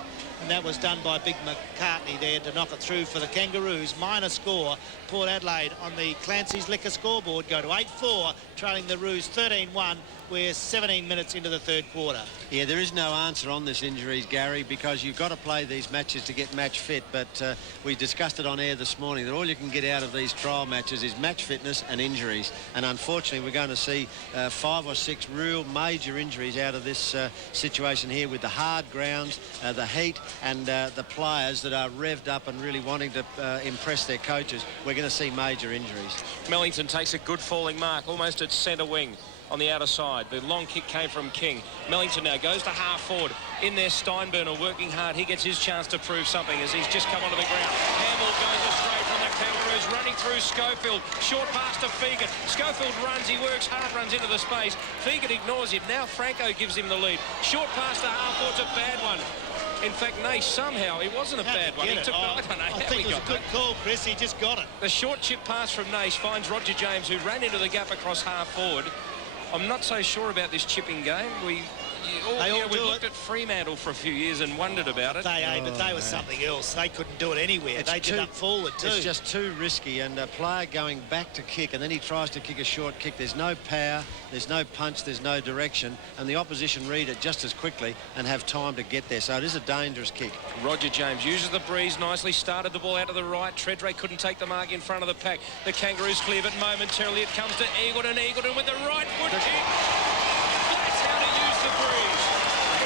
And that was done by Big McCartney there to knock it through for the Kangaroos. Minor score. Port Adelaide on the Clancy's Liquor scoreboard go to 8-4, trailing the Roos 13-1. We're 17 minutes into the third quarter. Yeah, there is no answer on this injuries, Gary, because you've got to play these matches to get match fit. But we discussed it on air this morning that all you can get out of these trial matches is match fitness and injuries. And unfortunately, we're going to see 5 or 6 real major injuries out of this situation here with the hard grounds, the heat, and the players that are revved up and really wanting to impress their coaches. We're going to see major injuries. Mellington takes a good falling mark, almost at centre wing on the outer side. The long kick came from King. Mellington now goes to half forward. In there, Steinberner working hard. He gets his chance to prove something as he's just come onto the ground. Handball goes astray from the Kangaroos, running through Schofield. Short pass to Fegan. Schofield runs, he works hard, runs into the space. Fegan ignores him. Now Franco gives him the lead. Short pass to half forward's a bad one. In fact, Naish, somehow, it wasn't a bad one. He took, I don't know I how think he it was got a good that. call, Chris. He just got it. The short chip pass from Naish finds Roger James, who ran into the gap across half forward. I'm not so sure about this chipping game. We looked at Fremantle for a few years and wondered about it. But they were something else. They couldn't do it anywhere. They did up forward too. It's just too risky, and a player going back to kick, and then he tries to kick a short kick. There's no power, there's no punch, there's no direction, and the opposition read it just as quickly and have time to get there. So it is a dangerous kick. Roger James uses the breeze nicely, started the ball out to the right. Treadray couldn't take the mark in front of the pack. The Kangaroos clear, but momentarily it comes to Eagleton. Eagleton with the right foot kick. That's how to use the breeze.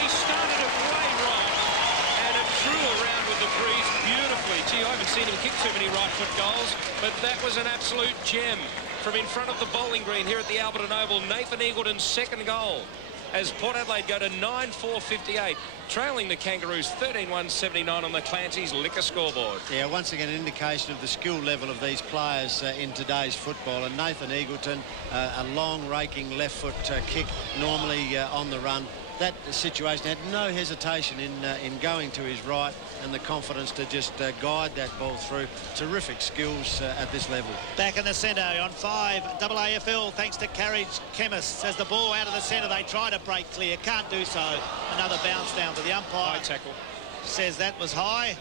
He started it way right, and it drew around with the breeze beautifully. Gee, I haven't seen him kick too many right foot goals, but that was an absolute gem from in front of the bowling green here at the Alberton Oval. Nathan Eagleton's second goal as Port Adelaide go to 9-4-58, trailing the Kangaroos 13-1-79 on the Clancy's liquor scoreboard. Yeah, once again an indication of the skill level of these players in today's football. And Nathan Eagleton, a long raking left foot kick, normally on the run. That situation had no hesitation in going to his right, and the confidence to just guide that ball through. Terrific skills at this level. Back in the centre on 5 AAFL, thanks to Carriage Chemists. As the ball out of the centre, they try to break clear, can't do so. Another bounce down to the umpire. High tackle. Says that was high.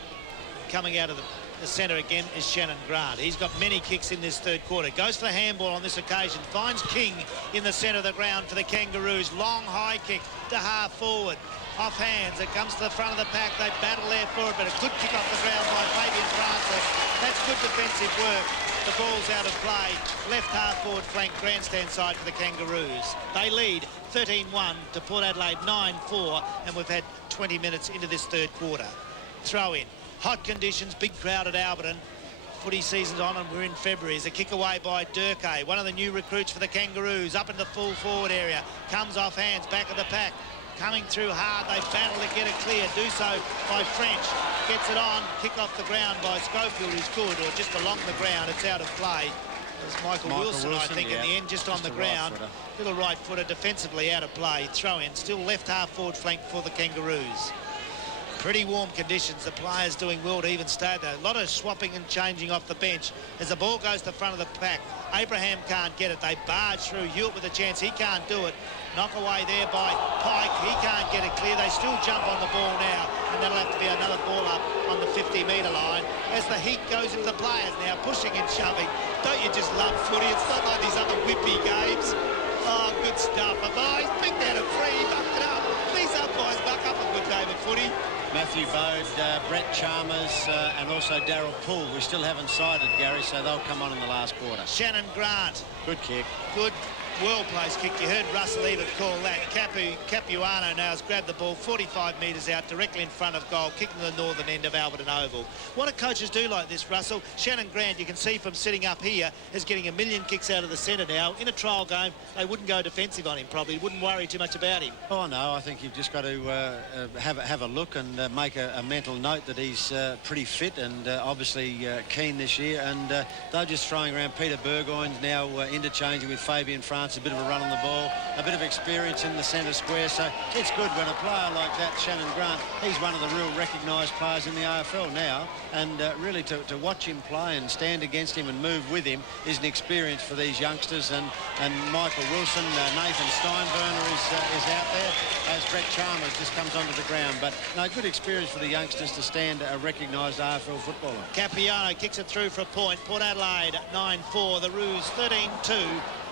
Coming out of the centre again is Shannon Grant. He's got many kicks in this third quarter. Goes for the handball on this occasion. Finds King in the centre of the ground for the Kangaroos. Long high kick to half forward. Off hands. It comes to the front of the pack. They battle there for it, but a good kick off the ground by Fabian Francis. That's good defensive work. The ball's out of play. Left half forward flank, grandstand side for the Kangaroos. They lead 13-1 to Port Adelaide 9-4, and we've had 20 minutes into this third quarter. Throw in. Hot conditions, big crowd at Alberton. Footy season's on and we're in February. As a kick away by Durkay, one of the new recruits for the Kangaroos, up in the full forward area. Comes off hands, back of the pack. Coming through hard, they battle to get it clear. Do so by French. Gets it on, kick off the ground by Schofield, who's good, or just along the ground. It's out of play. It's Michael Wilson, I think, yeah, in the end, just on the ground. Little right footer, defensively out of play. Throw in, still left half forward flank for the Kangaroos. Pretty warm conditions. The players doing well to even stay there. A lot of swapping and changing off the bench. As the ball goes to the front of the pack, Abraham can't get it. They barge through. Hewitt with a chance. He can't do it. Knock away there by Pike. He can't get it clear. They still jump on the ball now, and that'll have to be another ball up on the 50-metre line. As the heat goes into the players now, pushing and shoving. Don't you just love footy? It's not like these other whippy games. Oh, good stuff. Boys, picked out a free. Buck it up. Please up, boys. Buck up a good game of footy. Matthew Bode, Brett Chalmers, and also Darryl Poole. We still haven't sighted, Gary, so they'll come on in the last quarter. Shannon Grant. Good kick. Good, well-placed kick. You heard Russell even call that. Capuano now has grabbed the ball 45 metres out, directly in front of goal, kicking the northern end of Alberton Oval. What do coaches do like this, Russell? Shannon Grant, you can see from sitting up here, is getting a million kicks out of the centre now. In a trial game, they wouldn't go defensive on him, probably. Wouldn't worry too much about him. Oh, no, I think you've just got to have a look and make a mental note that he's pretty fit and obviously keen this year. And they're just throwing around Peter Burgoyne's now interchanging with Fabian France. A bit of a run on the ball, a bit of experience in the centre square. So it's good when a player like that, Shannon Grant, he's one of the real recognised players in the AFL now. And really to watch him play and stand against him and move with him is an experience for these youngsters. And Michael Wilson, Nathan Steinberner is out there as Brett Chalmers just comes onto the ground. But no, good experience for the youngsters to stand a recognised AFL footballer. Capiano kicks it through for a point. Port Adelaide 9-4, the Roos 13-2,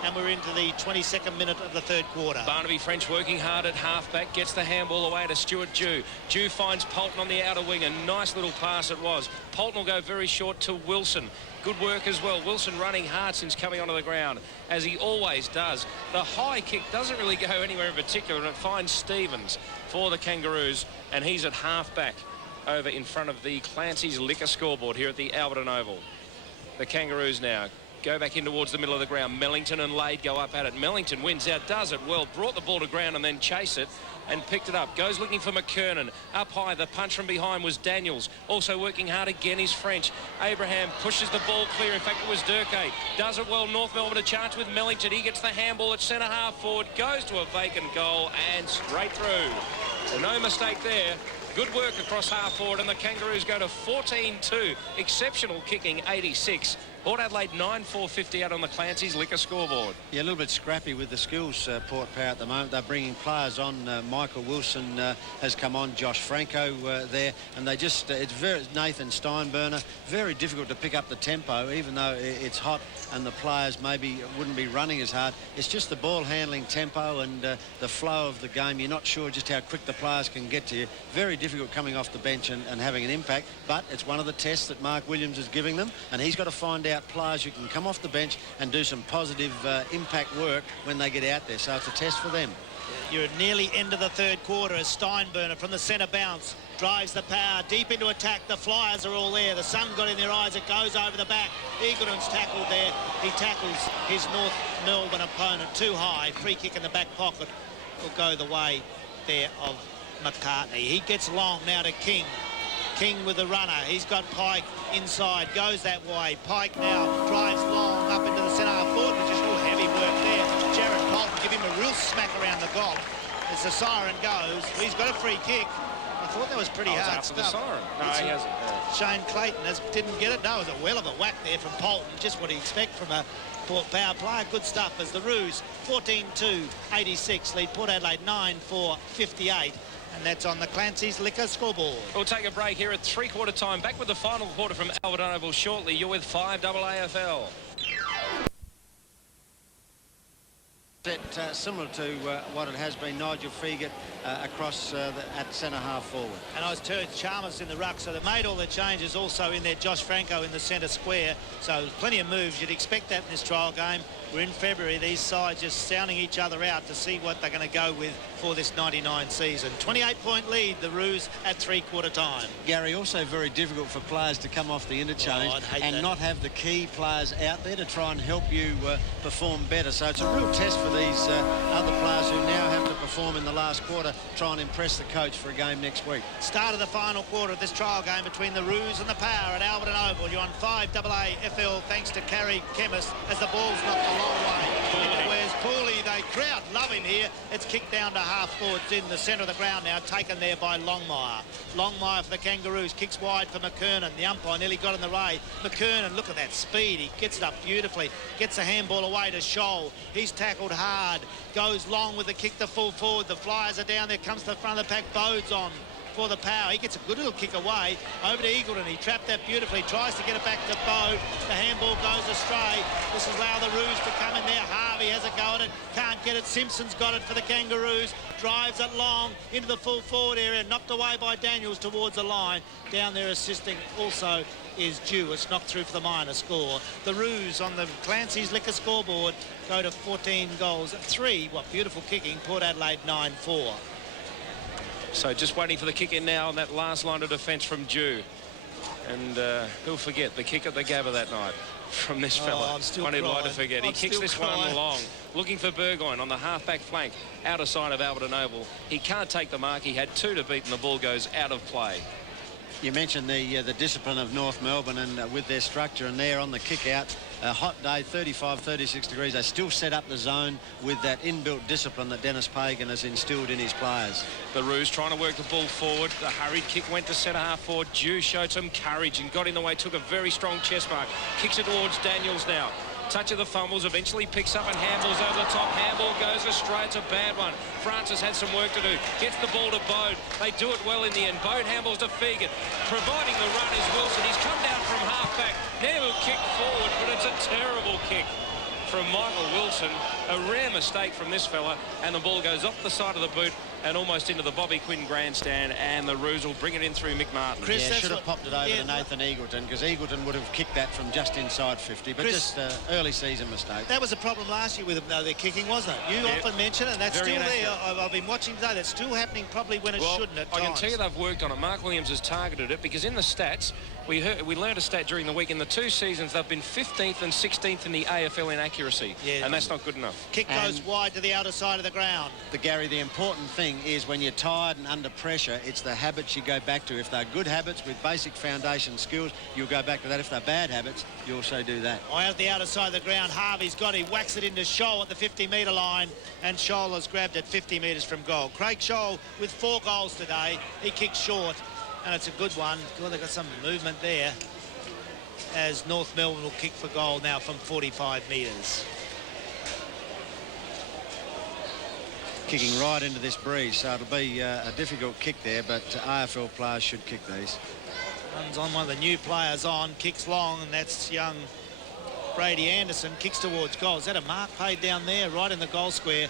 and we're into the 22nd minute of the third quarter. Barnaby French working hard at halfback, gets the handball away to Stuart Dew. Dew finds Polton on the outer wing. A nice little pass it was. Polton will go very short to Wilson. Good work as well. Wilson running hard since coming onto the ground, as he always does. The high kick doesn't really go anywhere in particular, and it finds Stevens for the Kangaroos, and he's at halfback over in front of the Clancy's liquor scoreboard here at the Alberton Oval. The Kangaroos now go back in towards the middle of the ground. Mellington and Lade go up at it. Mellington wins out, does it well, brought the ball to ground and then chase it and picked it up. Goes looking for McKernan. Up high, the punch from behind was Daniels. Also working hard again is French. Abraham pushes the ball clear. In fact, it was Durkay. Does it well. North Melbourne a chance with Mellington. He gets the handball at centre half forward. Goes to a vacant goal and straight through. So no mistake there. Good work across half forward, and the Kangaroos go to 14-2. Exceptional kicking, 86. Port Adelaide 9-4-58 on the Clancy's liquor scoreboard. Yeah, a little bit scrappy with the skills, Port Power at the moment. They're bringing players on. Michael Wilson has come on. Josh Franco there, and they just it's very Nathan Steinberner. Very difficult to pick up the tempo, even though it's hot and the players maybe wouldn't be running as hard. It's just the ball handling tempo and the flow of the game. You're not sure just how quick the players can get to you. Very difficult coming off the bench and having an impact, but it's one of the tests that Mark Williams is giving them, and he's got to find out out players who can come off the bench and do some positive impact work when they get out there. So it's a test for them. You're at nearly end of the third quarter as Steinberner from the centre bounce drives the power deep into attack. The Flyers are all there. The sun got in their eyes. It goes over the back. Eagleton's tackled there. He tackles his North Melbourne opponent too high. Free kick in the back pocket will go the way there of McCartney. He gets long now to King. King with the runner. He's got Pike inside. Goes that way. Pike now drives long up into the centre half forward. It's just all heavy work there. Jared Colton give him a real smack around the goal. As the siren goes, he's got a free kick. I thought that was pretty hard after stuff. the siren. No, he hasn't. Yeah. Shane Clayton didn't get it. No, it was a well of a whack there from Polton. Just what he'd expect from a Port power player. Good stuff as the Roos 14-2-86 lead Port Adelaide 9-4-58. And that's on the Clancy's Liquor scoreboard. We'll take a break here at three-quarter time. Back with the final quarter from Albert Oval shortly. You're with 5AAFL. Similar to what it has been, Nigel Feegett across at centre half forward. And I was told Chalmers in the ruck, so they made all the changes. Also in there, Josh Franco in the centre square. So plenty of moves. You'd expect that in this trial game. We're in February. These sides just sounding each other out to see what they're going to go with for this 99 season. 28-point lead, the Roos at three-quarter time. Gary, also very difficult for players to come off the interchange and not have the key players out there to try and help you perform better. So it's a real test for these other players who now have to perform in the last quarter, try and impress the coach for a game next week. Start of the final quarter of this trial game between the Roos and the Power at Albert Oval. You're on 5AAFL thanks to Carrie Chemist as the ball's knocked a long way. Where's Pooley? The crowd love him here. It's kicked down to half forwards in the centre of the ground now, taken there by Longmire. Longmire for the Kangaroos, kicks wide for McKernan. The umpire nearly got in the way. McKernan, look at that speed. He gets it up beautifully. Gets the handball away to Scholl. He's tackled hard. Goes long with the kick to full forward. The Flyers are down there. Comes to the front of the pack. Bode's on for the Power. He gets a good little kick away over to Eagleton. He trapped that beautifully. Tries to get it back to Bode. The handball goes astray. This is allow the Roos to come in there. Harvey has a go at it. Can't get it. Simpson's got it for the Kangaroos. Drives it long into the full forward area. Knocked away by Daniels towards the line. Down there assisting also is due. It's knocked through for the minor score. The Roos on the Clancy's Liquor scoreboard go to 14 goals. 3. What beautiful kicking. Port Adelaide 9-4. So just waiting for the kick in now on that last line of defence from Dew. And who'll forget the kick at the Gabba that night from this fella. I'm still One who'd like to crying. forget. He kicks this one long, looking for Burgoyne on the half-back flank, outer side of Albert Oval. He can't take the mark. He had 2 to beat, and the ball goes out of play. You mentioned the discipline of North Melbourne and with their structure, and there on the kick out, a hot day, 35, 36 degrees. They still set up the zone with that inbuilt discipline that Dennis Pagan has instilled in his players. The Roos trying to work the ball forward. The hurried kick went to centre half forward. Dew showed some courage and got in the way, took a very strong chest mark. Kicks it towards Daniels now. Touch of the fumbles, eventually picks up and handballs over the top. Handball goes astray. It's a bad one. Francis had some work to do. Gets the ball to Bode. They do it well in the end. Bode handballs to Fegan. Providing the run is Wilson. He's come down from half-back. Now he'll kick forward, but it's a terrible kick from Michael Wilson. A rare mistake from this fella, and the ball goes off the side of the boot and almost into the Bobby Quinn grandstand, and the Roos will bring it in through Mick Martin. Chris, should have popped it over to Nathan Eagleton, because Eagleton would have kicked that from just inside 50, but Chris, just an early season mistake. That was a problem last year with them, though, their kicking, wasn't it? You often mention it, and that's very still inaccurate. There. I've been watching today. That's still happening probably when it shouldn't at times. I can tell you they've worked on it. Mark Williams has targeted it, because in the stats, we learned a stat during the week. In the 2 seasons, they've been 15th and 16th in the AFL in accuracy, and that's not good enough. Kick goes wide to the outer side of the ground. Gary, the important thing is when you're tired and under pressure, it's the habits you go back to. If they're good habits with basic foundation skills, you'll go back to that. If they're bad habits, you also do that. Out the outer side of the ground, Harvey's got it. He whacks it into Scholl at the 50-metre line, and Scholl has grabbed it 50 metres from goal. Craig Scholl with 4 goals today. He kicks short, and it's a good one. God, they've got some movement there as North Melbourne will kick for goal now from 45 metres. Kicking right into this breeze, so it'll be a difficult kick there, but AFL players should kick these. Runs on one of the new players on, kicks long, and that's young Brady Anderson. Kicks towards goal. Is that a mark paid down there, right in the goal square?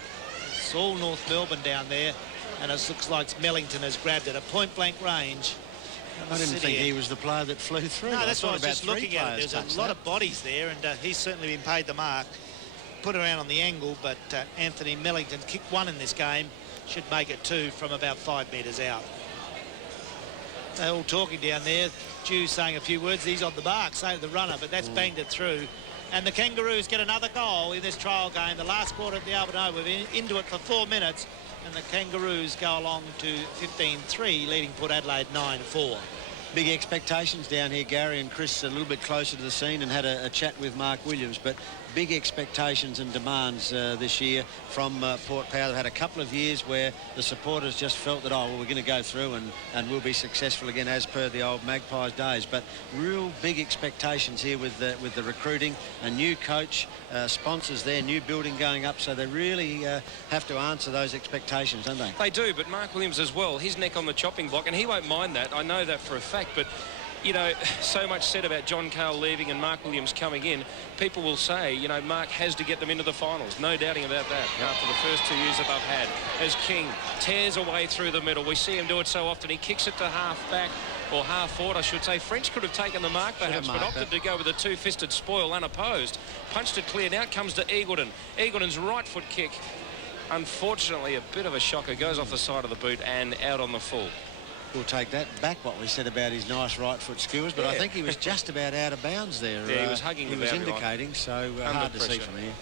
It's all North Melbourne down there, and it looks like Mellington has grabbed it. A point-blank range I didn't think he was the player that flew through. No, that's what I was just about looking at. There's a lot of bodies there, and he's certainly been paid the mark. Put around on the angle, but Anthony Millington kicked one in this game. Should make it 2 from about 5 metres out. They're all talking down there. Dew saying a few words. He's on the mark, say to the runner, but that's banged it through. And the Kangaroos get another goal in this trial game. The last quarter at the Albert Oval, we're into it for 4 minutes, and the Kangaroos go along to 15-3, leading Port Adelaide 9-4. Big expectations down here. Gary and Chris a little bit closer to the scene and had a chat with Mark Williams, but big expectations and demands this year from Port Power. They've had a couple of years where the supporters just felt that, oh, well, we're going to go through and we'll be successful again as per the old Magpies days. But real big expectations here with the recruiting, a new coach, sponsors there, new building going up, so they really have to answer those expectations, don't they? They do, but Mark Williams as well, his neck on the chopping block, and he won't mind that. I know that for a fact, but you know, so much said about John Cale leaving and Mark Williams coming in. People will say, you know, Mark has to get them into the finals. No doubting about that after the first 2 years that they've had. As King tears away through the middle, we see him do it so often. He kicks it to half-back, or half-forward, I should say. French could have taken the mark, perhaps, but opted to go with a two-fisted spoil unopposed. Punched it clear. Now it comes to Eagleton. Eagleton's right foot kick. Unfortunately, a bit of a shocker. Goes off the side of the boot and out on the full. We'll take that back, what we said about his nice right foot skills, but I think he was just about out of bounds there. Yeah, he was hugging the boundary line. He was indicating, so hard to see from here.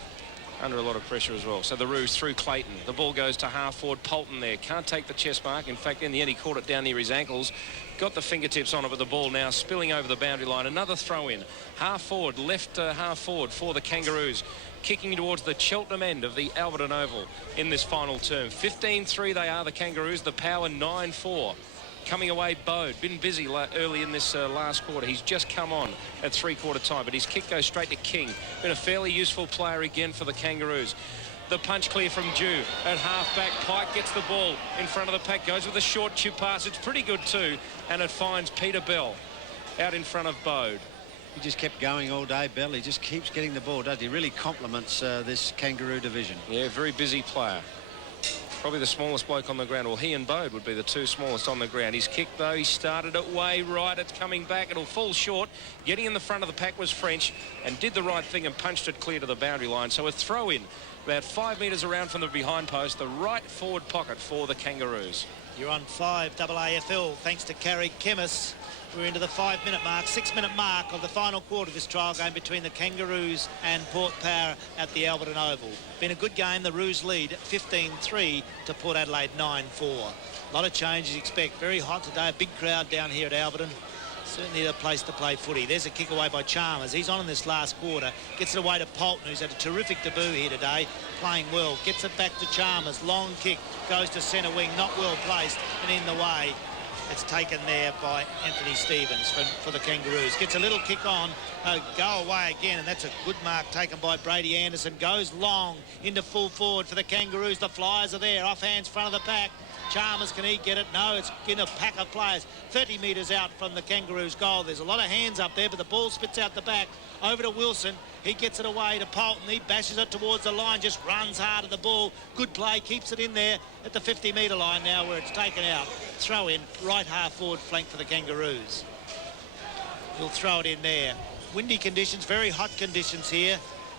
Under a lot of pressure as well. So the Roos through Clayton. The ball goes to half forward. Polton there. Can't take the chest mark. In fact, in the end, he caught it down near his ankles. Got the fingertips on it, but the ball now spilling over the boundary line. Another throw in. Half forward, left half forward for the Kangaroos. Kicking towards the Cheltenham end of the Alberton Oval in this final term. 15-3 they are, the Kangaroos. The Power 9-4. Coming away, Bode. Been busy early in this last quarter. He's just come on at three-quarter time, but his kick goes straight to King. Been a fairly useful player again for the Kangaroos. The punch clear from Dew at half-back. Pike gets the ball in front of the pack. Goes with a short chip pass. It's pretty good too, and it finds Peter Bell out in front of Bode. He just kept going all day, Bell. He just keeps getting the ball, doesn't he? Really complements this Kangaroo division. Yeah, very busy player. Probably the smallest bloke on the ground. Well, he and Bode would be the two smallest on the ground. His kick, though, he started it way right. It's coming back. It'll fall short. Getting in the front of the pack was French and did the right thing and punched it clear to the boundary line. So a throw in about 5 metres around from the behind post, the right forward pocket for the Kangaroos. You're on 5 AAFL thanks to Carrie Chemists. We're into the 5-minute mark, 6-minute mark of the final quarter of this trial game between the Kangaroos and Port Power at the Alberton Oval. Been a good game. The Roos lead 15-3 to Port Adelaide 9-4. A lot of changes expect. Very hot today. A big crowd down here at Alberton. Certainly a place to play footy. There's a kick away by Chalmers. He's on in this last quarter. Gets it away to Polton, who's had a terrific debut here today. Playing well. Gets it back to Chalmers. Long kick. Goes to centre wing. Not well placed and in the way. It's taken there by Anthony Stevens for the Kangaroos. Gets a little kick on, go away again, and that's a good mark taken by Brady Anderson. Goes long into full forward for the Kangaroos. The Flyers are there, off hands, front of the pack. Chalmers, can he get it? No, it's in a pack of players 30 metres out from the Kangaroos' goal. There's a lot of hands up there, but the ball spits out the back. Over to Wilson. He gets it away to Polton. He bashes it towards the line, just runs hard at the ball. Good play, keeps it in there at the 50-metre line now where it's taken out. Throw in, right half forward flank for the Kangaroos. He'll throw it in there. Windy conditions, very hot conditions here,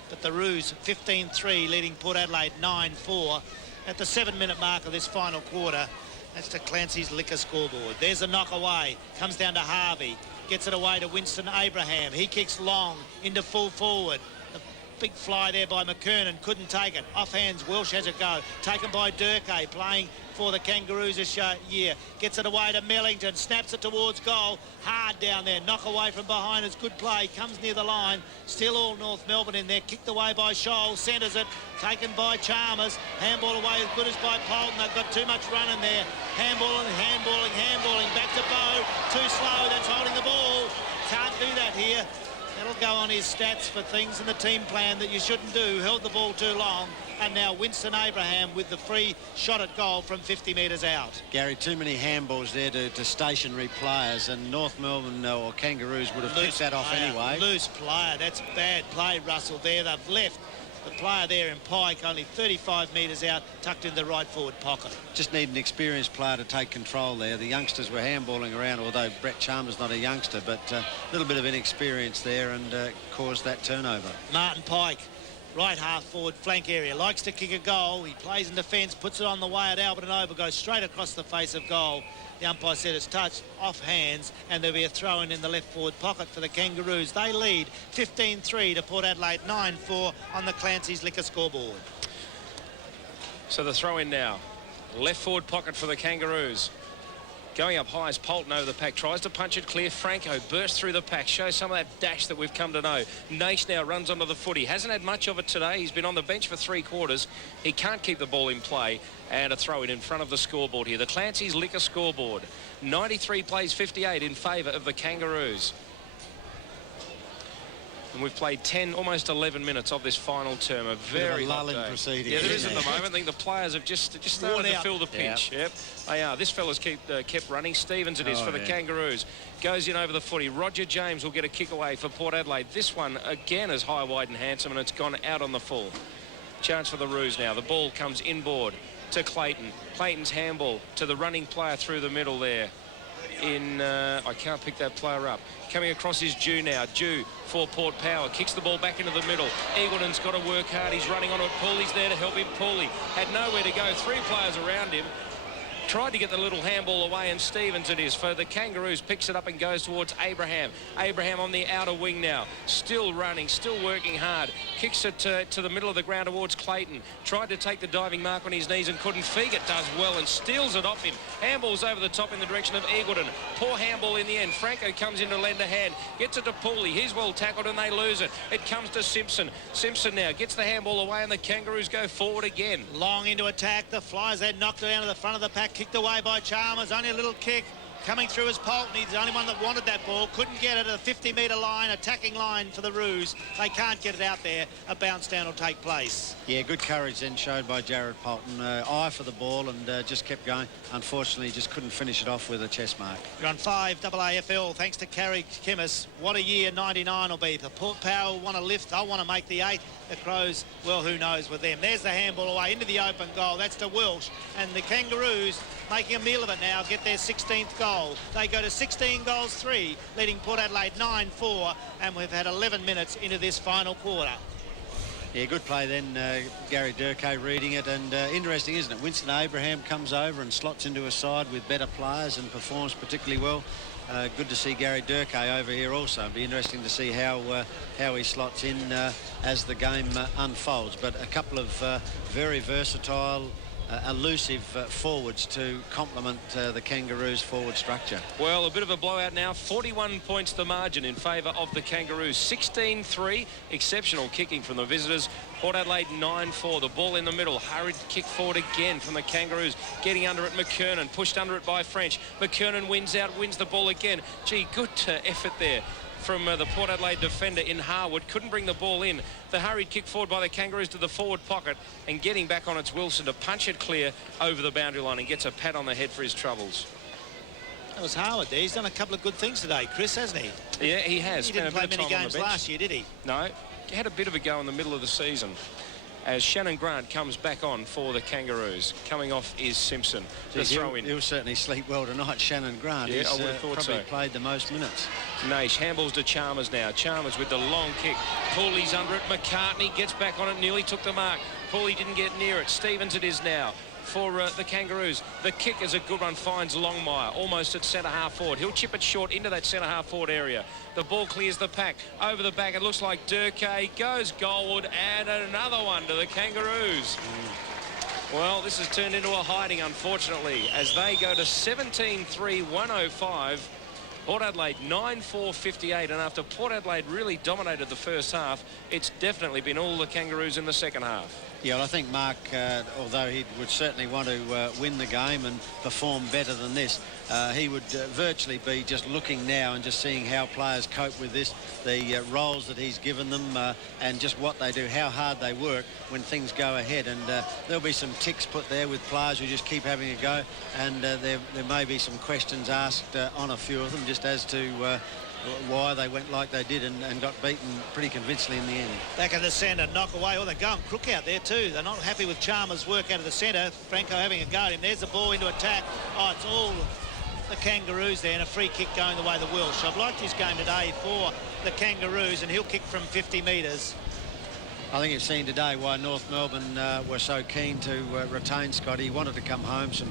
but the Roos 15-3 leading Port Adelaide 9-4 at the 7-minute mark of this final quarter. That's to Clancy's Liquor scoreboard. There's a knock away, comes down to Harvey. Gets it away to Winston Abraham. He kicks long into full forward. The big fly there by McKernan. Couldn't take it. Off hands, Welsh has a go. Taken by Durkay, playing for the Kangaroos this year. Gets it away to Millington. Snaps it towards goal. Hard down there. Knock away from behind. It's good play. Comes near the line. Still all North Melbourne in there. Kicked away by Scholl. Centres it. Taken by Chalmers. Handball away as good as by Polton. They've got too much run in there. Handballing. Back to Bowe. Too slow. That's holding the ball. Can't do that here. That'll go on his stats for things in the team plan that you shouldn't do. Held the ball too long. And now Winston Abraham with the free shot at goal from 50 metres out. Gary, too many handballs there to stationary players, and North Melbourne or Kangaroos would have picked that off anyway. Loose player. That's bad play, Russell, there. They've left The player there in Pike, only 35 metres out, tucked in the right forward pocket. Just need an experienced player to take control there. The youngsters were handballing around, although Brett Chalmers not a youngster, but a little bit of inexperience there and caused that turnover. Martin Pike, right half forward flank area, likes to kick a goal. He plays in defence, puts it on the way at Albert and over, goes straight across the face of goal. The umpire said it's touched off hands, and there'll be a throw-in in the left forward pocket for the Kangaroos. They lead 15-3 to Port Adelaide, 9-4 on the Clancy's Liquor scoreboard. So the throw-in now. Left forward pocket for the Kangaroos. Going up high as Polton over the pack, tries to punch it clear. Franco bursts through the pack, shows some of that dash that we've come to know. Nash now runs onto the footy. Hasn't had much of it today. He's been on the bench for 3 quarters. He can't keep the ball in play. And a throw in front of the scoreboard here. The Clancy's Liquor scoreboard. 93 plays 58 in favour of the Kangaroos. And we've played 10, almost 11 minutes of this final term. A very lulling proceeding. Yeah, there is at the moment. I think the players have just started to fill the pitch. Yep, they are. This fella's kept running. Stevens it is for the Kangaroos. Goes in over the footy. Roger James will get a kick away for Port Adelaide. This one again is high, wide and handsome, and it's gone out on the full. Chance for the Roos now. The ball comes inboard to Clayton. Clayton's handball to the running player through the middle there. I can't pick that player up. Coming across is Dew now. Dew for Port Power. Kicks the ball back into the middle. Eagleton's got to work hard. He's running on it. Pooley's there to help him. Pooley had nowhere to go. 3 players around him. Tried to get the little handball away, and Stevens it is for the Kangaroos. Picks it up and goes towards Abraham. Abraham on the outer wing now. Still running, still working hard. Kicks it to the middle of the ground towards Clayton. Tried to take the diving mark on his knees and couldn't. Feagit does well and steals it off him. Handballs over the top in the direction of Eagleton. Poor handball in the end. Franco comes in to lend a hand. Gets it to Pooley. He's well tackled and they lose it. It comes to Simpson. Simpson now gets the handball away and the Kangaroos go forward again. Long into attack. The Flyers then knocked it down to the front of the pack. Kicked away by Chalmers. Only a little kick. Coming through as Polton. He's the only one that wanted that ball. Couldn't get it at a 50-metre line, attacking line for the Roos. They can't get it out there. A bounce down will take place. Yeah, good courage then showed by Jared Polton. Eye for the ball and just kept going. Unfortunately, just couldn't finish it off with a chest mark. You're on 5 AAFL thanks to Carrie Kimmis. What a year 99 will be. The Port Power want to lift. They'll want to make the 8. The Crows, well, who knows with them. There's the handball away into the open goal. That's to Welsh. And the Kangaroos making a meal of it now, get their 16th goal. They go to 16 goals 3, leading Port Adelaide 9-4, and we've had 11 minutes into this final quarter. Yeah, good play then, Gary Durkay reading it, and interesting, isn't it? Winston Abraham comes over and slots into a side with better players and performs particularly well. Good to see Gary Durkay over here also. It'll be interesting to see how he slots in as the game unfolds. But a couple of very versatile, elusive forwards to complement the Kangaroos' forward structure. Well, a bit of a blowout now. 41 points the margin in favour of the Kangaroos. 16-3. Exceptional kicking from the visitors. Port Adelaide 9-4. The ball in the middle. Hurried kick forward again from the Kangaroos. Getting under it, McKernan. Pushed under it by French. McKernan wins out, wins the ball again. Gee, good effort there from the Port Adelaide defender in Harwood. Couldn't bring the ball in. The hurried kick forward by the Kangaroos to the forward pocket, and getting back on it's Wilson to punch it clear over the boundary line and gets a pat on the head for his troubles. That was Harwood there. He's done a couple of good things today, Chris, hasn't he? Yeah, he has. He didn't play many games last year, did he? No. He had a bit of a go in the middle of the season. As Shannon Grant comes back on for the Kangaroos. Coming off is Simpson. The throw in. He'll certainly sleep well tonight, Shannon Grant. Yeah, He's I would have thought probably so. played the most minutes. Nash handballs to Chalmers now. Chalmers with the long kick. Pooley's under it. McCartney gets back on it. Nearly took the mark. Pooley didn't get near it. Stevens it is now for the Kangaroos. The kick is a good one. Finds Longmire almost at centre half forward. He'll chip it short into that centre half forward area. The ball clears the pack over the back. It looks like Durkay goes goalward, and another one to the Kangaroos. Well, this has turned into a hiding, unfortunately, as they go to 17-3, 105. Port Adelaide 9-4-58, and after Port Adelaide really dominated the first half, it's definitely been all the Kangaroos in the second half. Yeah, well, I think Mark, although he would certainly want to win the game and perform better than this, he would virtually be just looking now and just seeing how players cope with this, the roles that he's given them, and just what they do, how hard they work when things go ahead. And there'll be some ticks put there with players who just keep having a go, and there may be some questions asked on a few of them just as to why they went like they did and got beaten pretty convincingly in the end. Back in the centre, knock away. Oh, they're going crook out there too. They're not happy with Chalmers' work out of the centre. Franco having a go at him. There's the ball into attack. Oh, it's all the Kangaroos there, and a free kick going the way of the Welsh. I've liked his game today for the Kangaroos, and he'll kick from 50 metres. I think you've seen today why North Melbourne were so keen to retain Scott. He wanted to come home, some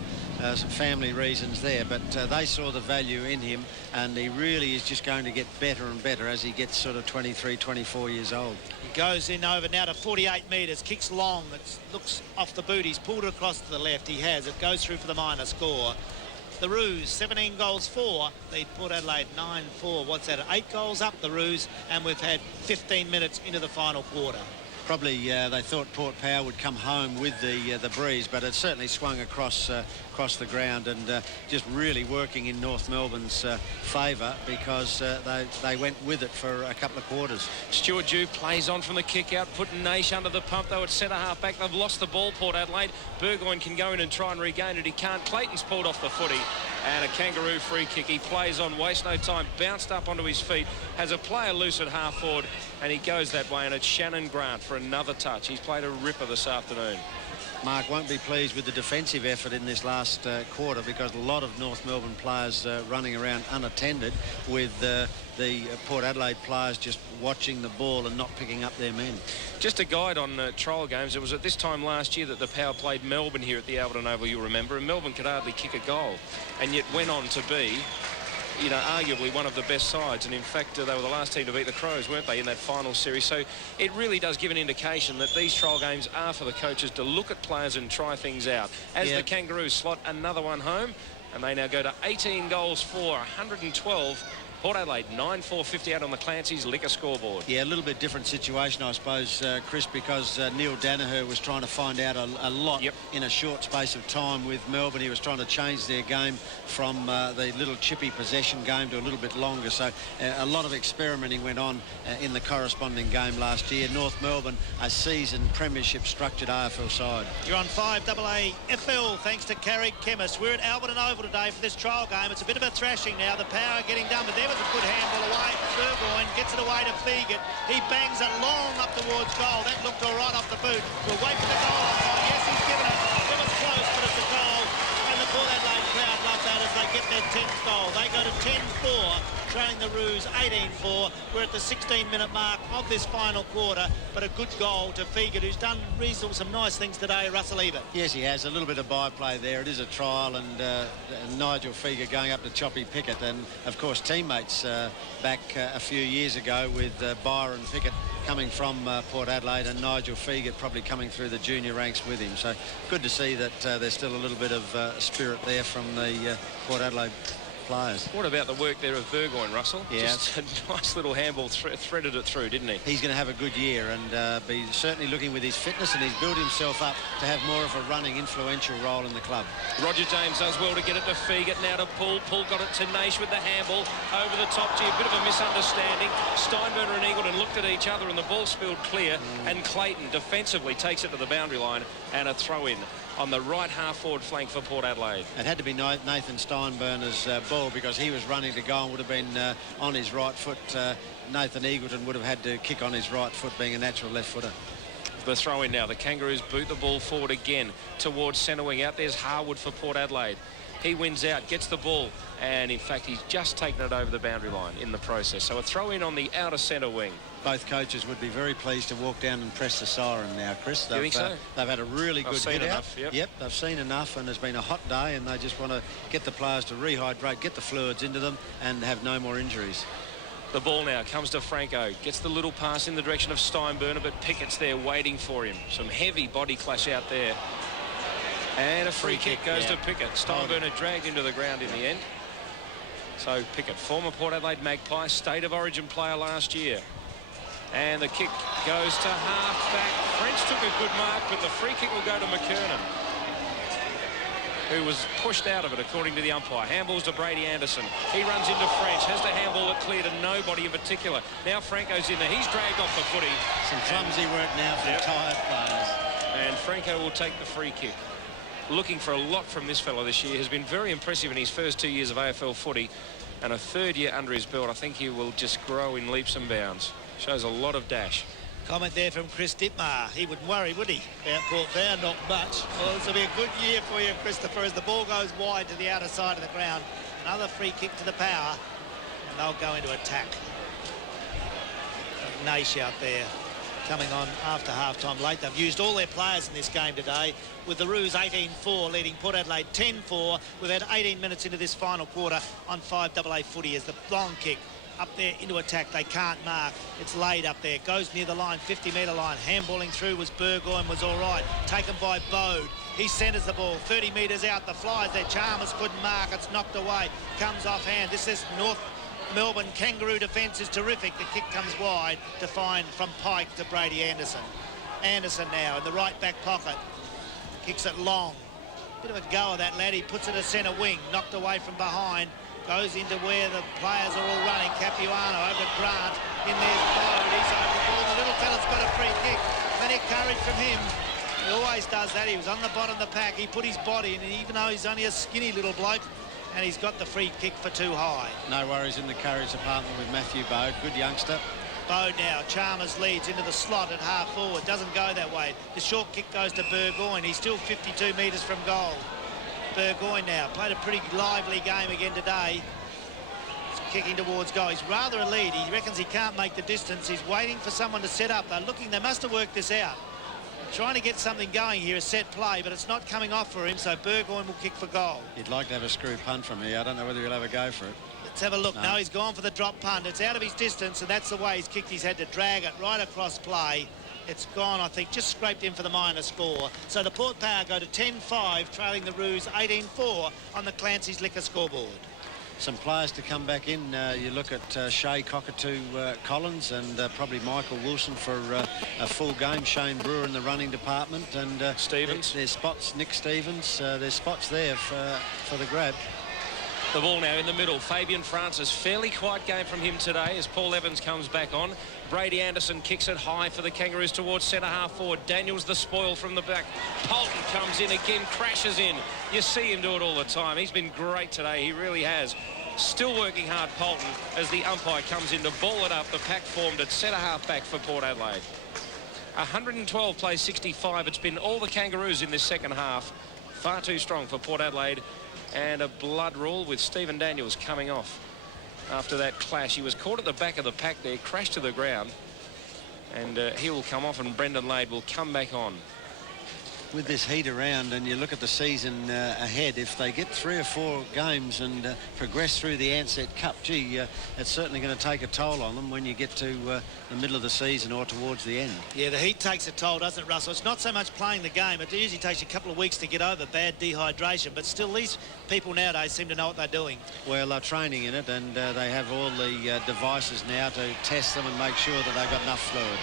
family reasons there, but they saw the value in him, and he really is just going to get better and better as he gets sort of 23, 24 years old. He goes in over now to 48 metres, kicks long, it looks off the boot. He's pulled it across to the left. He has. It goes through for the minor score. The Roos, 17 goals for. Lead Port Adelaide 9-4. What's that? 8 goals up the Roos, and we've had 15 minutes into the final quarter. Probably they thought Port Power would come home with the breeze, but it certainly swung across the ground, and just really working in North Melbourne's favour, because they went with it for a couple of quarters. Stuart Dew plays on from the kick out, putting Naish under the pump though at centre half back. They've lost the ball, Port Adelaide. Burgoyne can go in and try and regain it. He can't. Clayton's pulled off the footy, and a Kangaroo free kick. He plays on, waste no time, bounced up onto his feet, has a player loose at half forward, and he goes that way, and it's Shannon Grant for another touch. He's played a ripper this afternoon. Mark won't be pleased with the defensive effort in this last quarter, because a lot of North Melbourne players running around unattended, with the Port Adelaide players just watching the ball and not picking up their men. Just a guide on trial games. It was at this time last year that the Power played Melbourne here at the Alberton Oval, you'll remember, and Melbourne could hardly kick a goal, and yet went on to be, you know, arguably one of the best sides, and in fact they were the last team to beat the Crows, weren't they, in that final series. So it really does give an indication that these trial games are for the coaches to look at players and try things out. As the Kangaroos slot another one home, and they now go to 18 goals for, 112. Port Adelaide 9-4, 58 on the Clancy's liquor scoreboard. Yeah, a little bit different situation, I suppose, Chris, because Neil Danaher was trying to find out a lot in a short space of time with Melbourne. He was trying to change their game from the little chippy possession game to a little bit longer. So a lot of experimenting went on in the corresponding game last year. North Melbourne, a seasoned premiership structured AFL side. You're on 5AA FL, thanks to Carrick Chemist. We're at Alberton Oval today for this trial game. It's a bit of a thrashing now. The Power getting done, but there was a good handball away. Burgoyne gets it away to Fegan. He bangs it long up towards goal. That looked all right off the boot. We'll wait for the goal umpire. Yes, he's given it. It was close, but it's a goal. And the Port Adelaide crowd love that as they get their 10th goal. They go to 10-4, trailing the Roos 18-4. We're at the 16-minute mark of this final quarter, but a good goal to Fegan, who's done some nice things today, Russell Ebert. Yes, he has. A little bit of byplay there. It is a trial, and Nigel Fegan going up to Choppy Pickett, and of course teammates back a few years ago with Byron Pickett coming from Port Adelaide, and Nigel Fegan probably coming through the junior ranks with him. So good to see that there's still a little bit of spirit there from the Port Adelaide players. What about the work there of Burgoyne, Russell? Yeah. Just a nice little handball, threaded it through, didn't he? He's going to have a good year, and be certainly looking with his fitness, and he's built himself up to have more of a running, influential role in the club. Roger James does well to get it to Fegan, now to Poole. Poole got it to Naish with the handball over the top. Gee, a bit of a misunderstanding. Steinberner and Eagleton looked at each other, and the ball spilled clear, and Clayton defensively takes it to the boundary line, and a throw-in on the right half-forward flank for Port Adelaide. It had to be Nathan Steinberner's ball, because he was running to goal and would have been on his right foot. Nathan Eagleton would have had to kick on his right foot, being a natural left footer. The throw in now. The Kangaroos boot the ball forward again towards centre wing. Out there's Harwood for Port Adelaide. He wins out, gets the ball, and in fact he's just taken it over the boundary line in the process. So a throw in on the outer centre wing. Both coaches would be very pleased to walk down and press the siren now, Chris. You think so? They've had a really good hit out. Yep, they've seen enough, and it's been a hot day, and they just want to get the players to rehydrate, get the fluids into them, and have no more injuries. The ball now comes to Franco. Gets the little pass in the direction of Steinberner, but Pickett's there waiting for him. Some heavy body clash out there. And a free kick goes to Pickett. Steinberner dragged him to the ground in the end. So Pickett, former Port Adelaide Magpie, State of Origin player last year. And the kick goes to half-back. French took a good mark, but the free kick will go to McKernan, who was pushed out of it, according to the umpire. Handballs to Brady Anderson. He runs into French, has the handball that cleared to nobody in particular. Now Franco's in there. He's dragged off the footy. Some clumsy work now from tired players. And Franco will take the free kick. Looking for a lot from this fellow this year. Has been very impressive in his first 2 years of AFL footy. and a third year under his belt. I think he will just grow in leaps and bounds. Shows a lot of dash. Comment there from Chris Dittmar. He wouldn't worry, would he? About Port Bow, not much. Well, this will be a good year for you, Christopher, as the ball goes wide to the outer side of the ground. Another free kick to the power, and they'll go into attack. Nash out there coming on after half-time late. They've used all their players in this game today, with the Roos 18-4 leading Port Adelaide 10-4. We've had 18 minutes into this final quarter on 5AA footy as the long kick up there into attack. They can't mark. It's laid up there. Goes near the line, 50-metre line. Handballing through was Burgoyne, was all right. Taken by Bode. He centres the ball 30 metres out. The Flyers, their Chalmers couldn't mark. It's knocked away. Comes off hand. This is North Melbourne Kangaroo defence is terrific. The kick comes wide to find from Pike to Brady Anderson. Anderson now in the right back pocket. Kicks it long. Bit of a go of that lad. He puts it to centre wing. Knocked away from behind. Goes into where the players are all running. Capuano over Grant. In there's Bode. He's over the ball. The little fella's got a free kick. Plenty of courage from him. He always does that. He was on the bottom of the pack. He put his body in, and even though he's only a skinny little bloke, and he's got the free kick for too high. No worries in the courage department with Matthew Bode. Good youngster. Bode now. Chalmers leads into the slot at half forward. Doesn't go that way. The short kick goes to Burgoyne. He's still 52 metres from goal. Burgoyne now played a pretty lively game again today. He's kicking towards goal. He's rather a lead. He reckons he can't make the distance. He's waiting for someone to set up. They're looking. They must have worked this out. Trying to get something going here, a set play, but it's not coming off for him, so Burgoyne will kick for goal. He'd like to have a screw punt from here. I don't know whether he'll have a go for it. Let's have a look. No, he's gone for the drop punt. It's out of his distance, and that's the way he's kicked. He's had to drag it right across play. It's gone, I think, just scraped in for the minor score. So the Port Power go to 10-5, trailing the Roos 18-4 on the Clancy's Liquor scoreboard. Some players to come back in. You look at Shea Cockatoo Collins and probably Michael Wilson for a full game. Shane Brewer in the running department. And Stevens. There's spots. Nick Stevens. There's spots there for the grab. The ball now in the middle. Fabian Francis. Fairly quiet game from him today as Paul Evans comes back on. Brady Anderson kicks it high for the Kangaroos towards centre half forward. Daniels the spoil from the back. Polton comes in again, crashes in. You see him do it all the time. He's been great today. He really has. Still working hard, Polton, as the umpire comes in to ball it up. The pack formed at centre half back for Port Adelaide. 112 plays 65. It's been all the Kangaroos in this second half. Far too strong for Port Adelaide. And a blood rule with Stephen Daniels coming off after that clash. He was caught at the back of the pack there, crashed to the ground, and he will come off, and Brendan Lade will come back on. With this heat around, and you look at the season ahead, if they get 3 or 4 games and progress through the Ansett Cup, gee, it's certainly going to take a toll on them when you get to the middle of the season or towards the end. Yeah, the heat takes a toll, doesn't it, Russell? It's not so much playing the game. It usually takes you a couple of weeks to get over bad dehydration, but still these people nowadays seem to know what they're doing. Well, they're training in it, and they have all the devices now to test them and make sure that they've got enough fluid.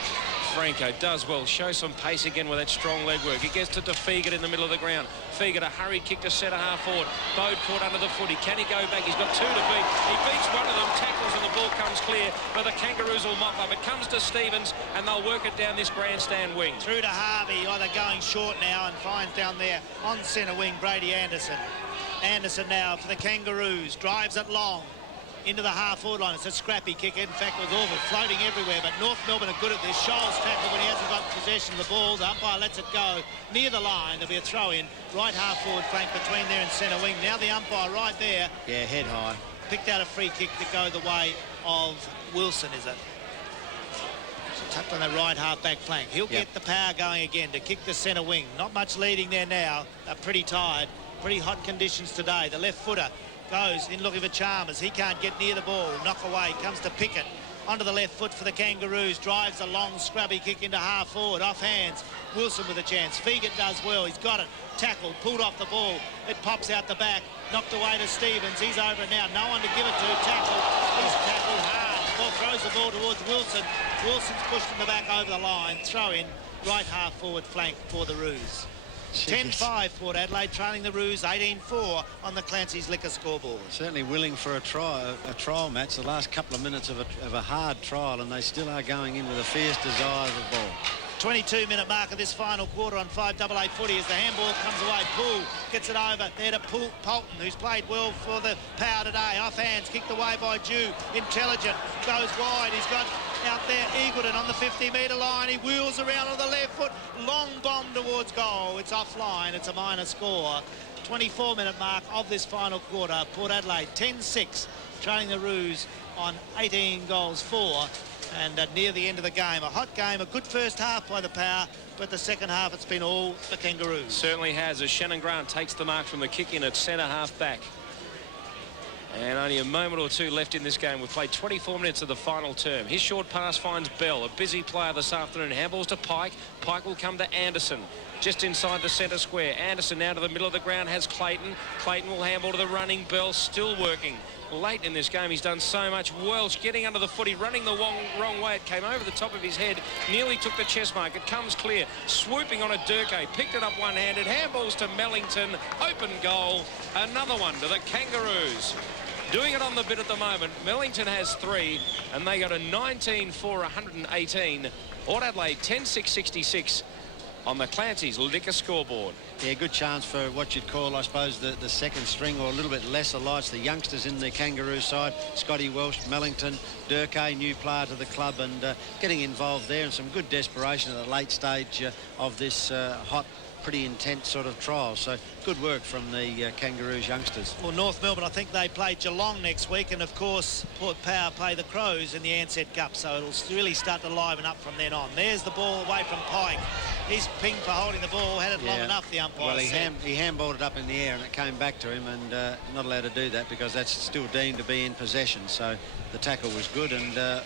Franco does well, show some pace again with that strong leg work. He gets it to Fegan in the middle of the ground. Fegan, a hurried kick to centre half forward. Bode caught under the footy. Can he go back? He's got 2 to beat. He beats one of them, tackles, and the ball comes clear, but the Kangaroos will mop up. It comes to Stevens, and they'll work it down this grandstand wing. Through to Harvey, either going short now, and finds down there on centre wing Brady Anderson. Anderson now for the Kangaroos, drives it long into the half-forward line. It's a scrappy kick. In fact, it was awful, floating everywhere, but North Melbourne are good at this. Scholes tackled when he hasn't got possession of the ball. The umpire lets it go near the line. There'll be a throw-in, right half-forward flank between there and centre wing. Now the umpire right there. Yeah, head high. Picked out a free kick to go the way of Wilson, is it? So tucked on the right half-back flank. He'll get the power going again to kick the centre wing. Not much leading there now. They're pretty tired. Pretty hot conditions today. The left footer goes in looking for Chalmers. He can't get near the ball. Knock away. Comes to Pickett. Onto the left foot for the Kangaroos. Drives a long scrubby kick into half forward. Off hands. Wilson with a chance. Fegan does well. He's got it. Tackled. Pulled off the ball. It pops out the back. Knocked away to Stevens. He's over it now. No one to give it to. Tackled. He's tackled hard. Ball throws the ball towards Wilson. Wilson's pushed in the back over the line. Throw in. Right half forward flank for the Roos. 10-5 Port Adelaide, trailing the Roos 18-4 on the Clancy's Liquor scoreboard. Certainly willing for a trial match. The last couple of minutes of a hard trial, and they still are going in with a fierce desire of the ball. 22-minute mark of this final quarter on 5/8 footy as the handball comes away. Poole gets it over there to Polton, who's played well for the Power today. Off hands, kicked away by Dew. Intelligent, goes wide. He's got out there Eagleton on the 50-metre line. He wheels around on the left foot. Long bomb towards goal. It's offline. It's a minor score. 24-minute mark of this final quarter. Port Adelaide 10-6, trailing the Roos on 18 goals for. And near the end of the game, a hot game, a good first half by the Power, but the second half it's been all the Kangaroos. Certainly has, as Shannon Grant takes the mark from the kick in at centre half back. And only a moment or two left in this game. We've played 24 minutes of the final term. His short pass finds Bell, a busy player this afternoon. Handballs to Pike. Pike will come to Anderson, just inside the centre square. Anderson now to the middle of the ground, has Clayton. Clayton will handball to the running Bell, still working. Late in this game, he's done so much. Welch getting under the footy, running the wrong way. It came over the top of his head, nearly took the chest mark. It comes clear, swooping on a Durkee, picked it up one-handed. Handballs to Mellington, open goal. Another one to the Kangaroos. Doing it on the bit at the moment. Mellington has 3, and they got a 19 for 118. Port Adelaide 10-6-66 on the Clancy's liquor scoreboard. Yeah, good chance for what you'd call, I suppose, the second string, or a little bit lesser lights. The youngsters in the Kangaroo side, Scotty Welsh, Mellington, Durkee, new player to the club, and getting involved there, and some good desperation at the late stage of this hot, pretty intense sort of trial. So good work from the Kangaroos youngsters. Well, North Melbourne, I think they play Geelong next week, and of course Port Power play the Crows in the Ansett Cup, so it'll really start to liven up from then on. There's the ball away from Pike. He's pinged for holding the ball, had it long enough, the umpire. Well, he handballed it up in the air and it came back to him, and not allowed to do that because that's still deemed to be in possession. So the tackle was good, and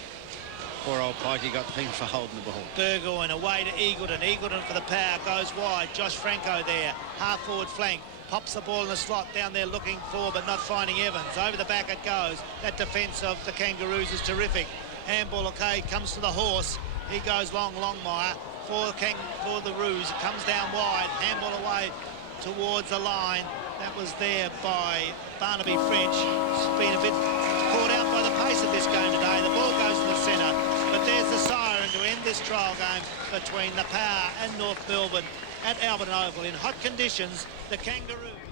poor old Pikey got pinged for holding the ball. Burgoyne away to Eagleton. Eagleton for the Power, goes wide. Josh Franco there, half-forward flank. Pops the ball in the slot down there looking for, but not finding Evans. Over the back it goes. That defence of the Kangaroos is terrific. Handball, okay, comes to the horse. He goes long, Longmire for the Roos. It comes down wide. Handball away towards the line. That was there by Barnaby French. It's been a bit caught out by the pace of this game today. The ball goes to the centre, but there's the siren to end this trial game between the Power and North Melbourne at Albert Oval in hot conditions. The Kangaroos.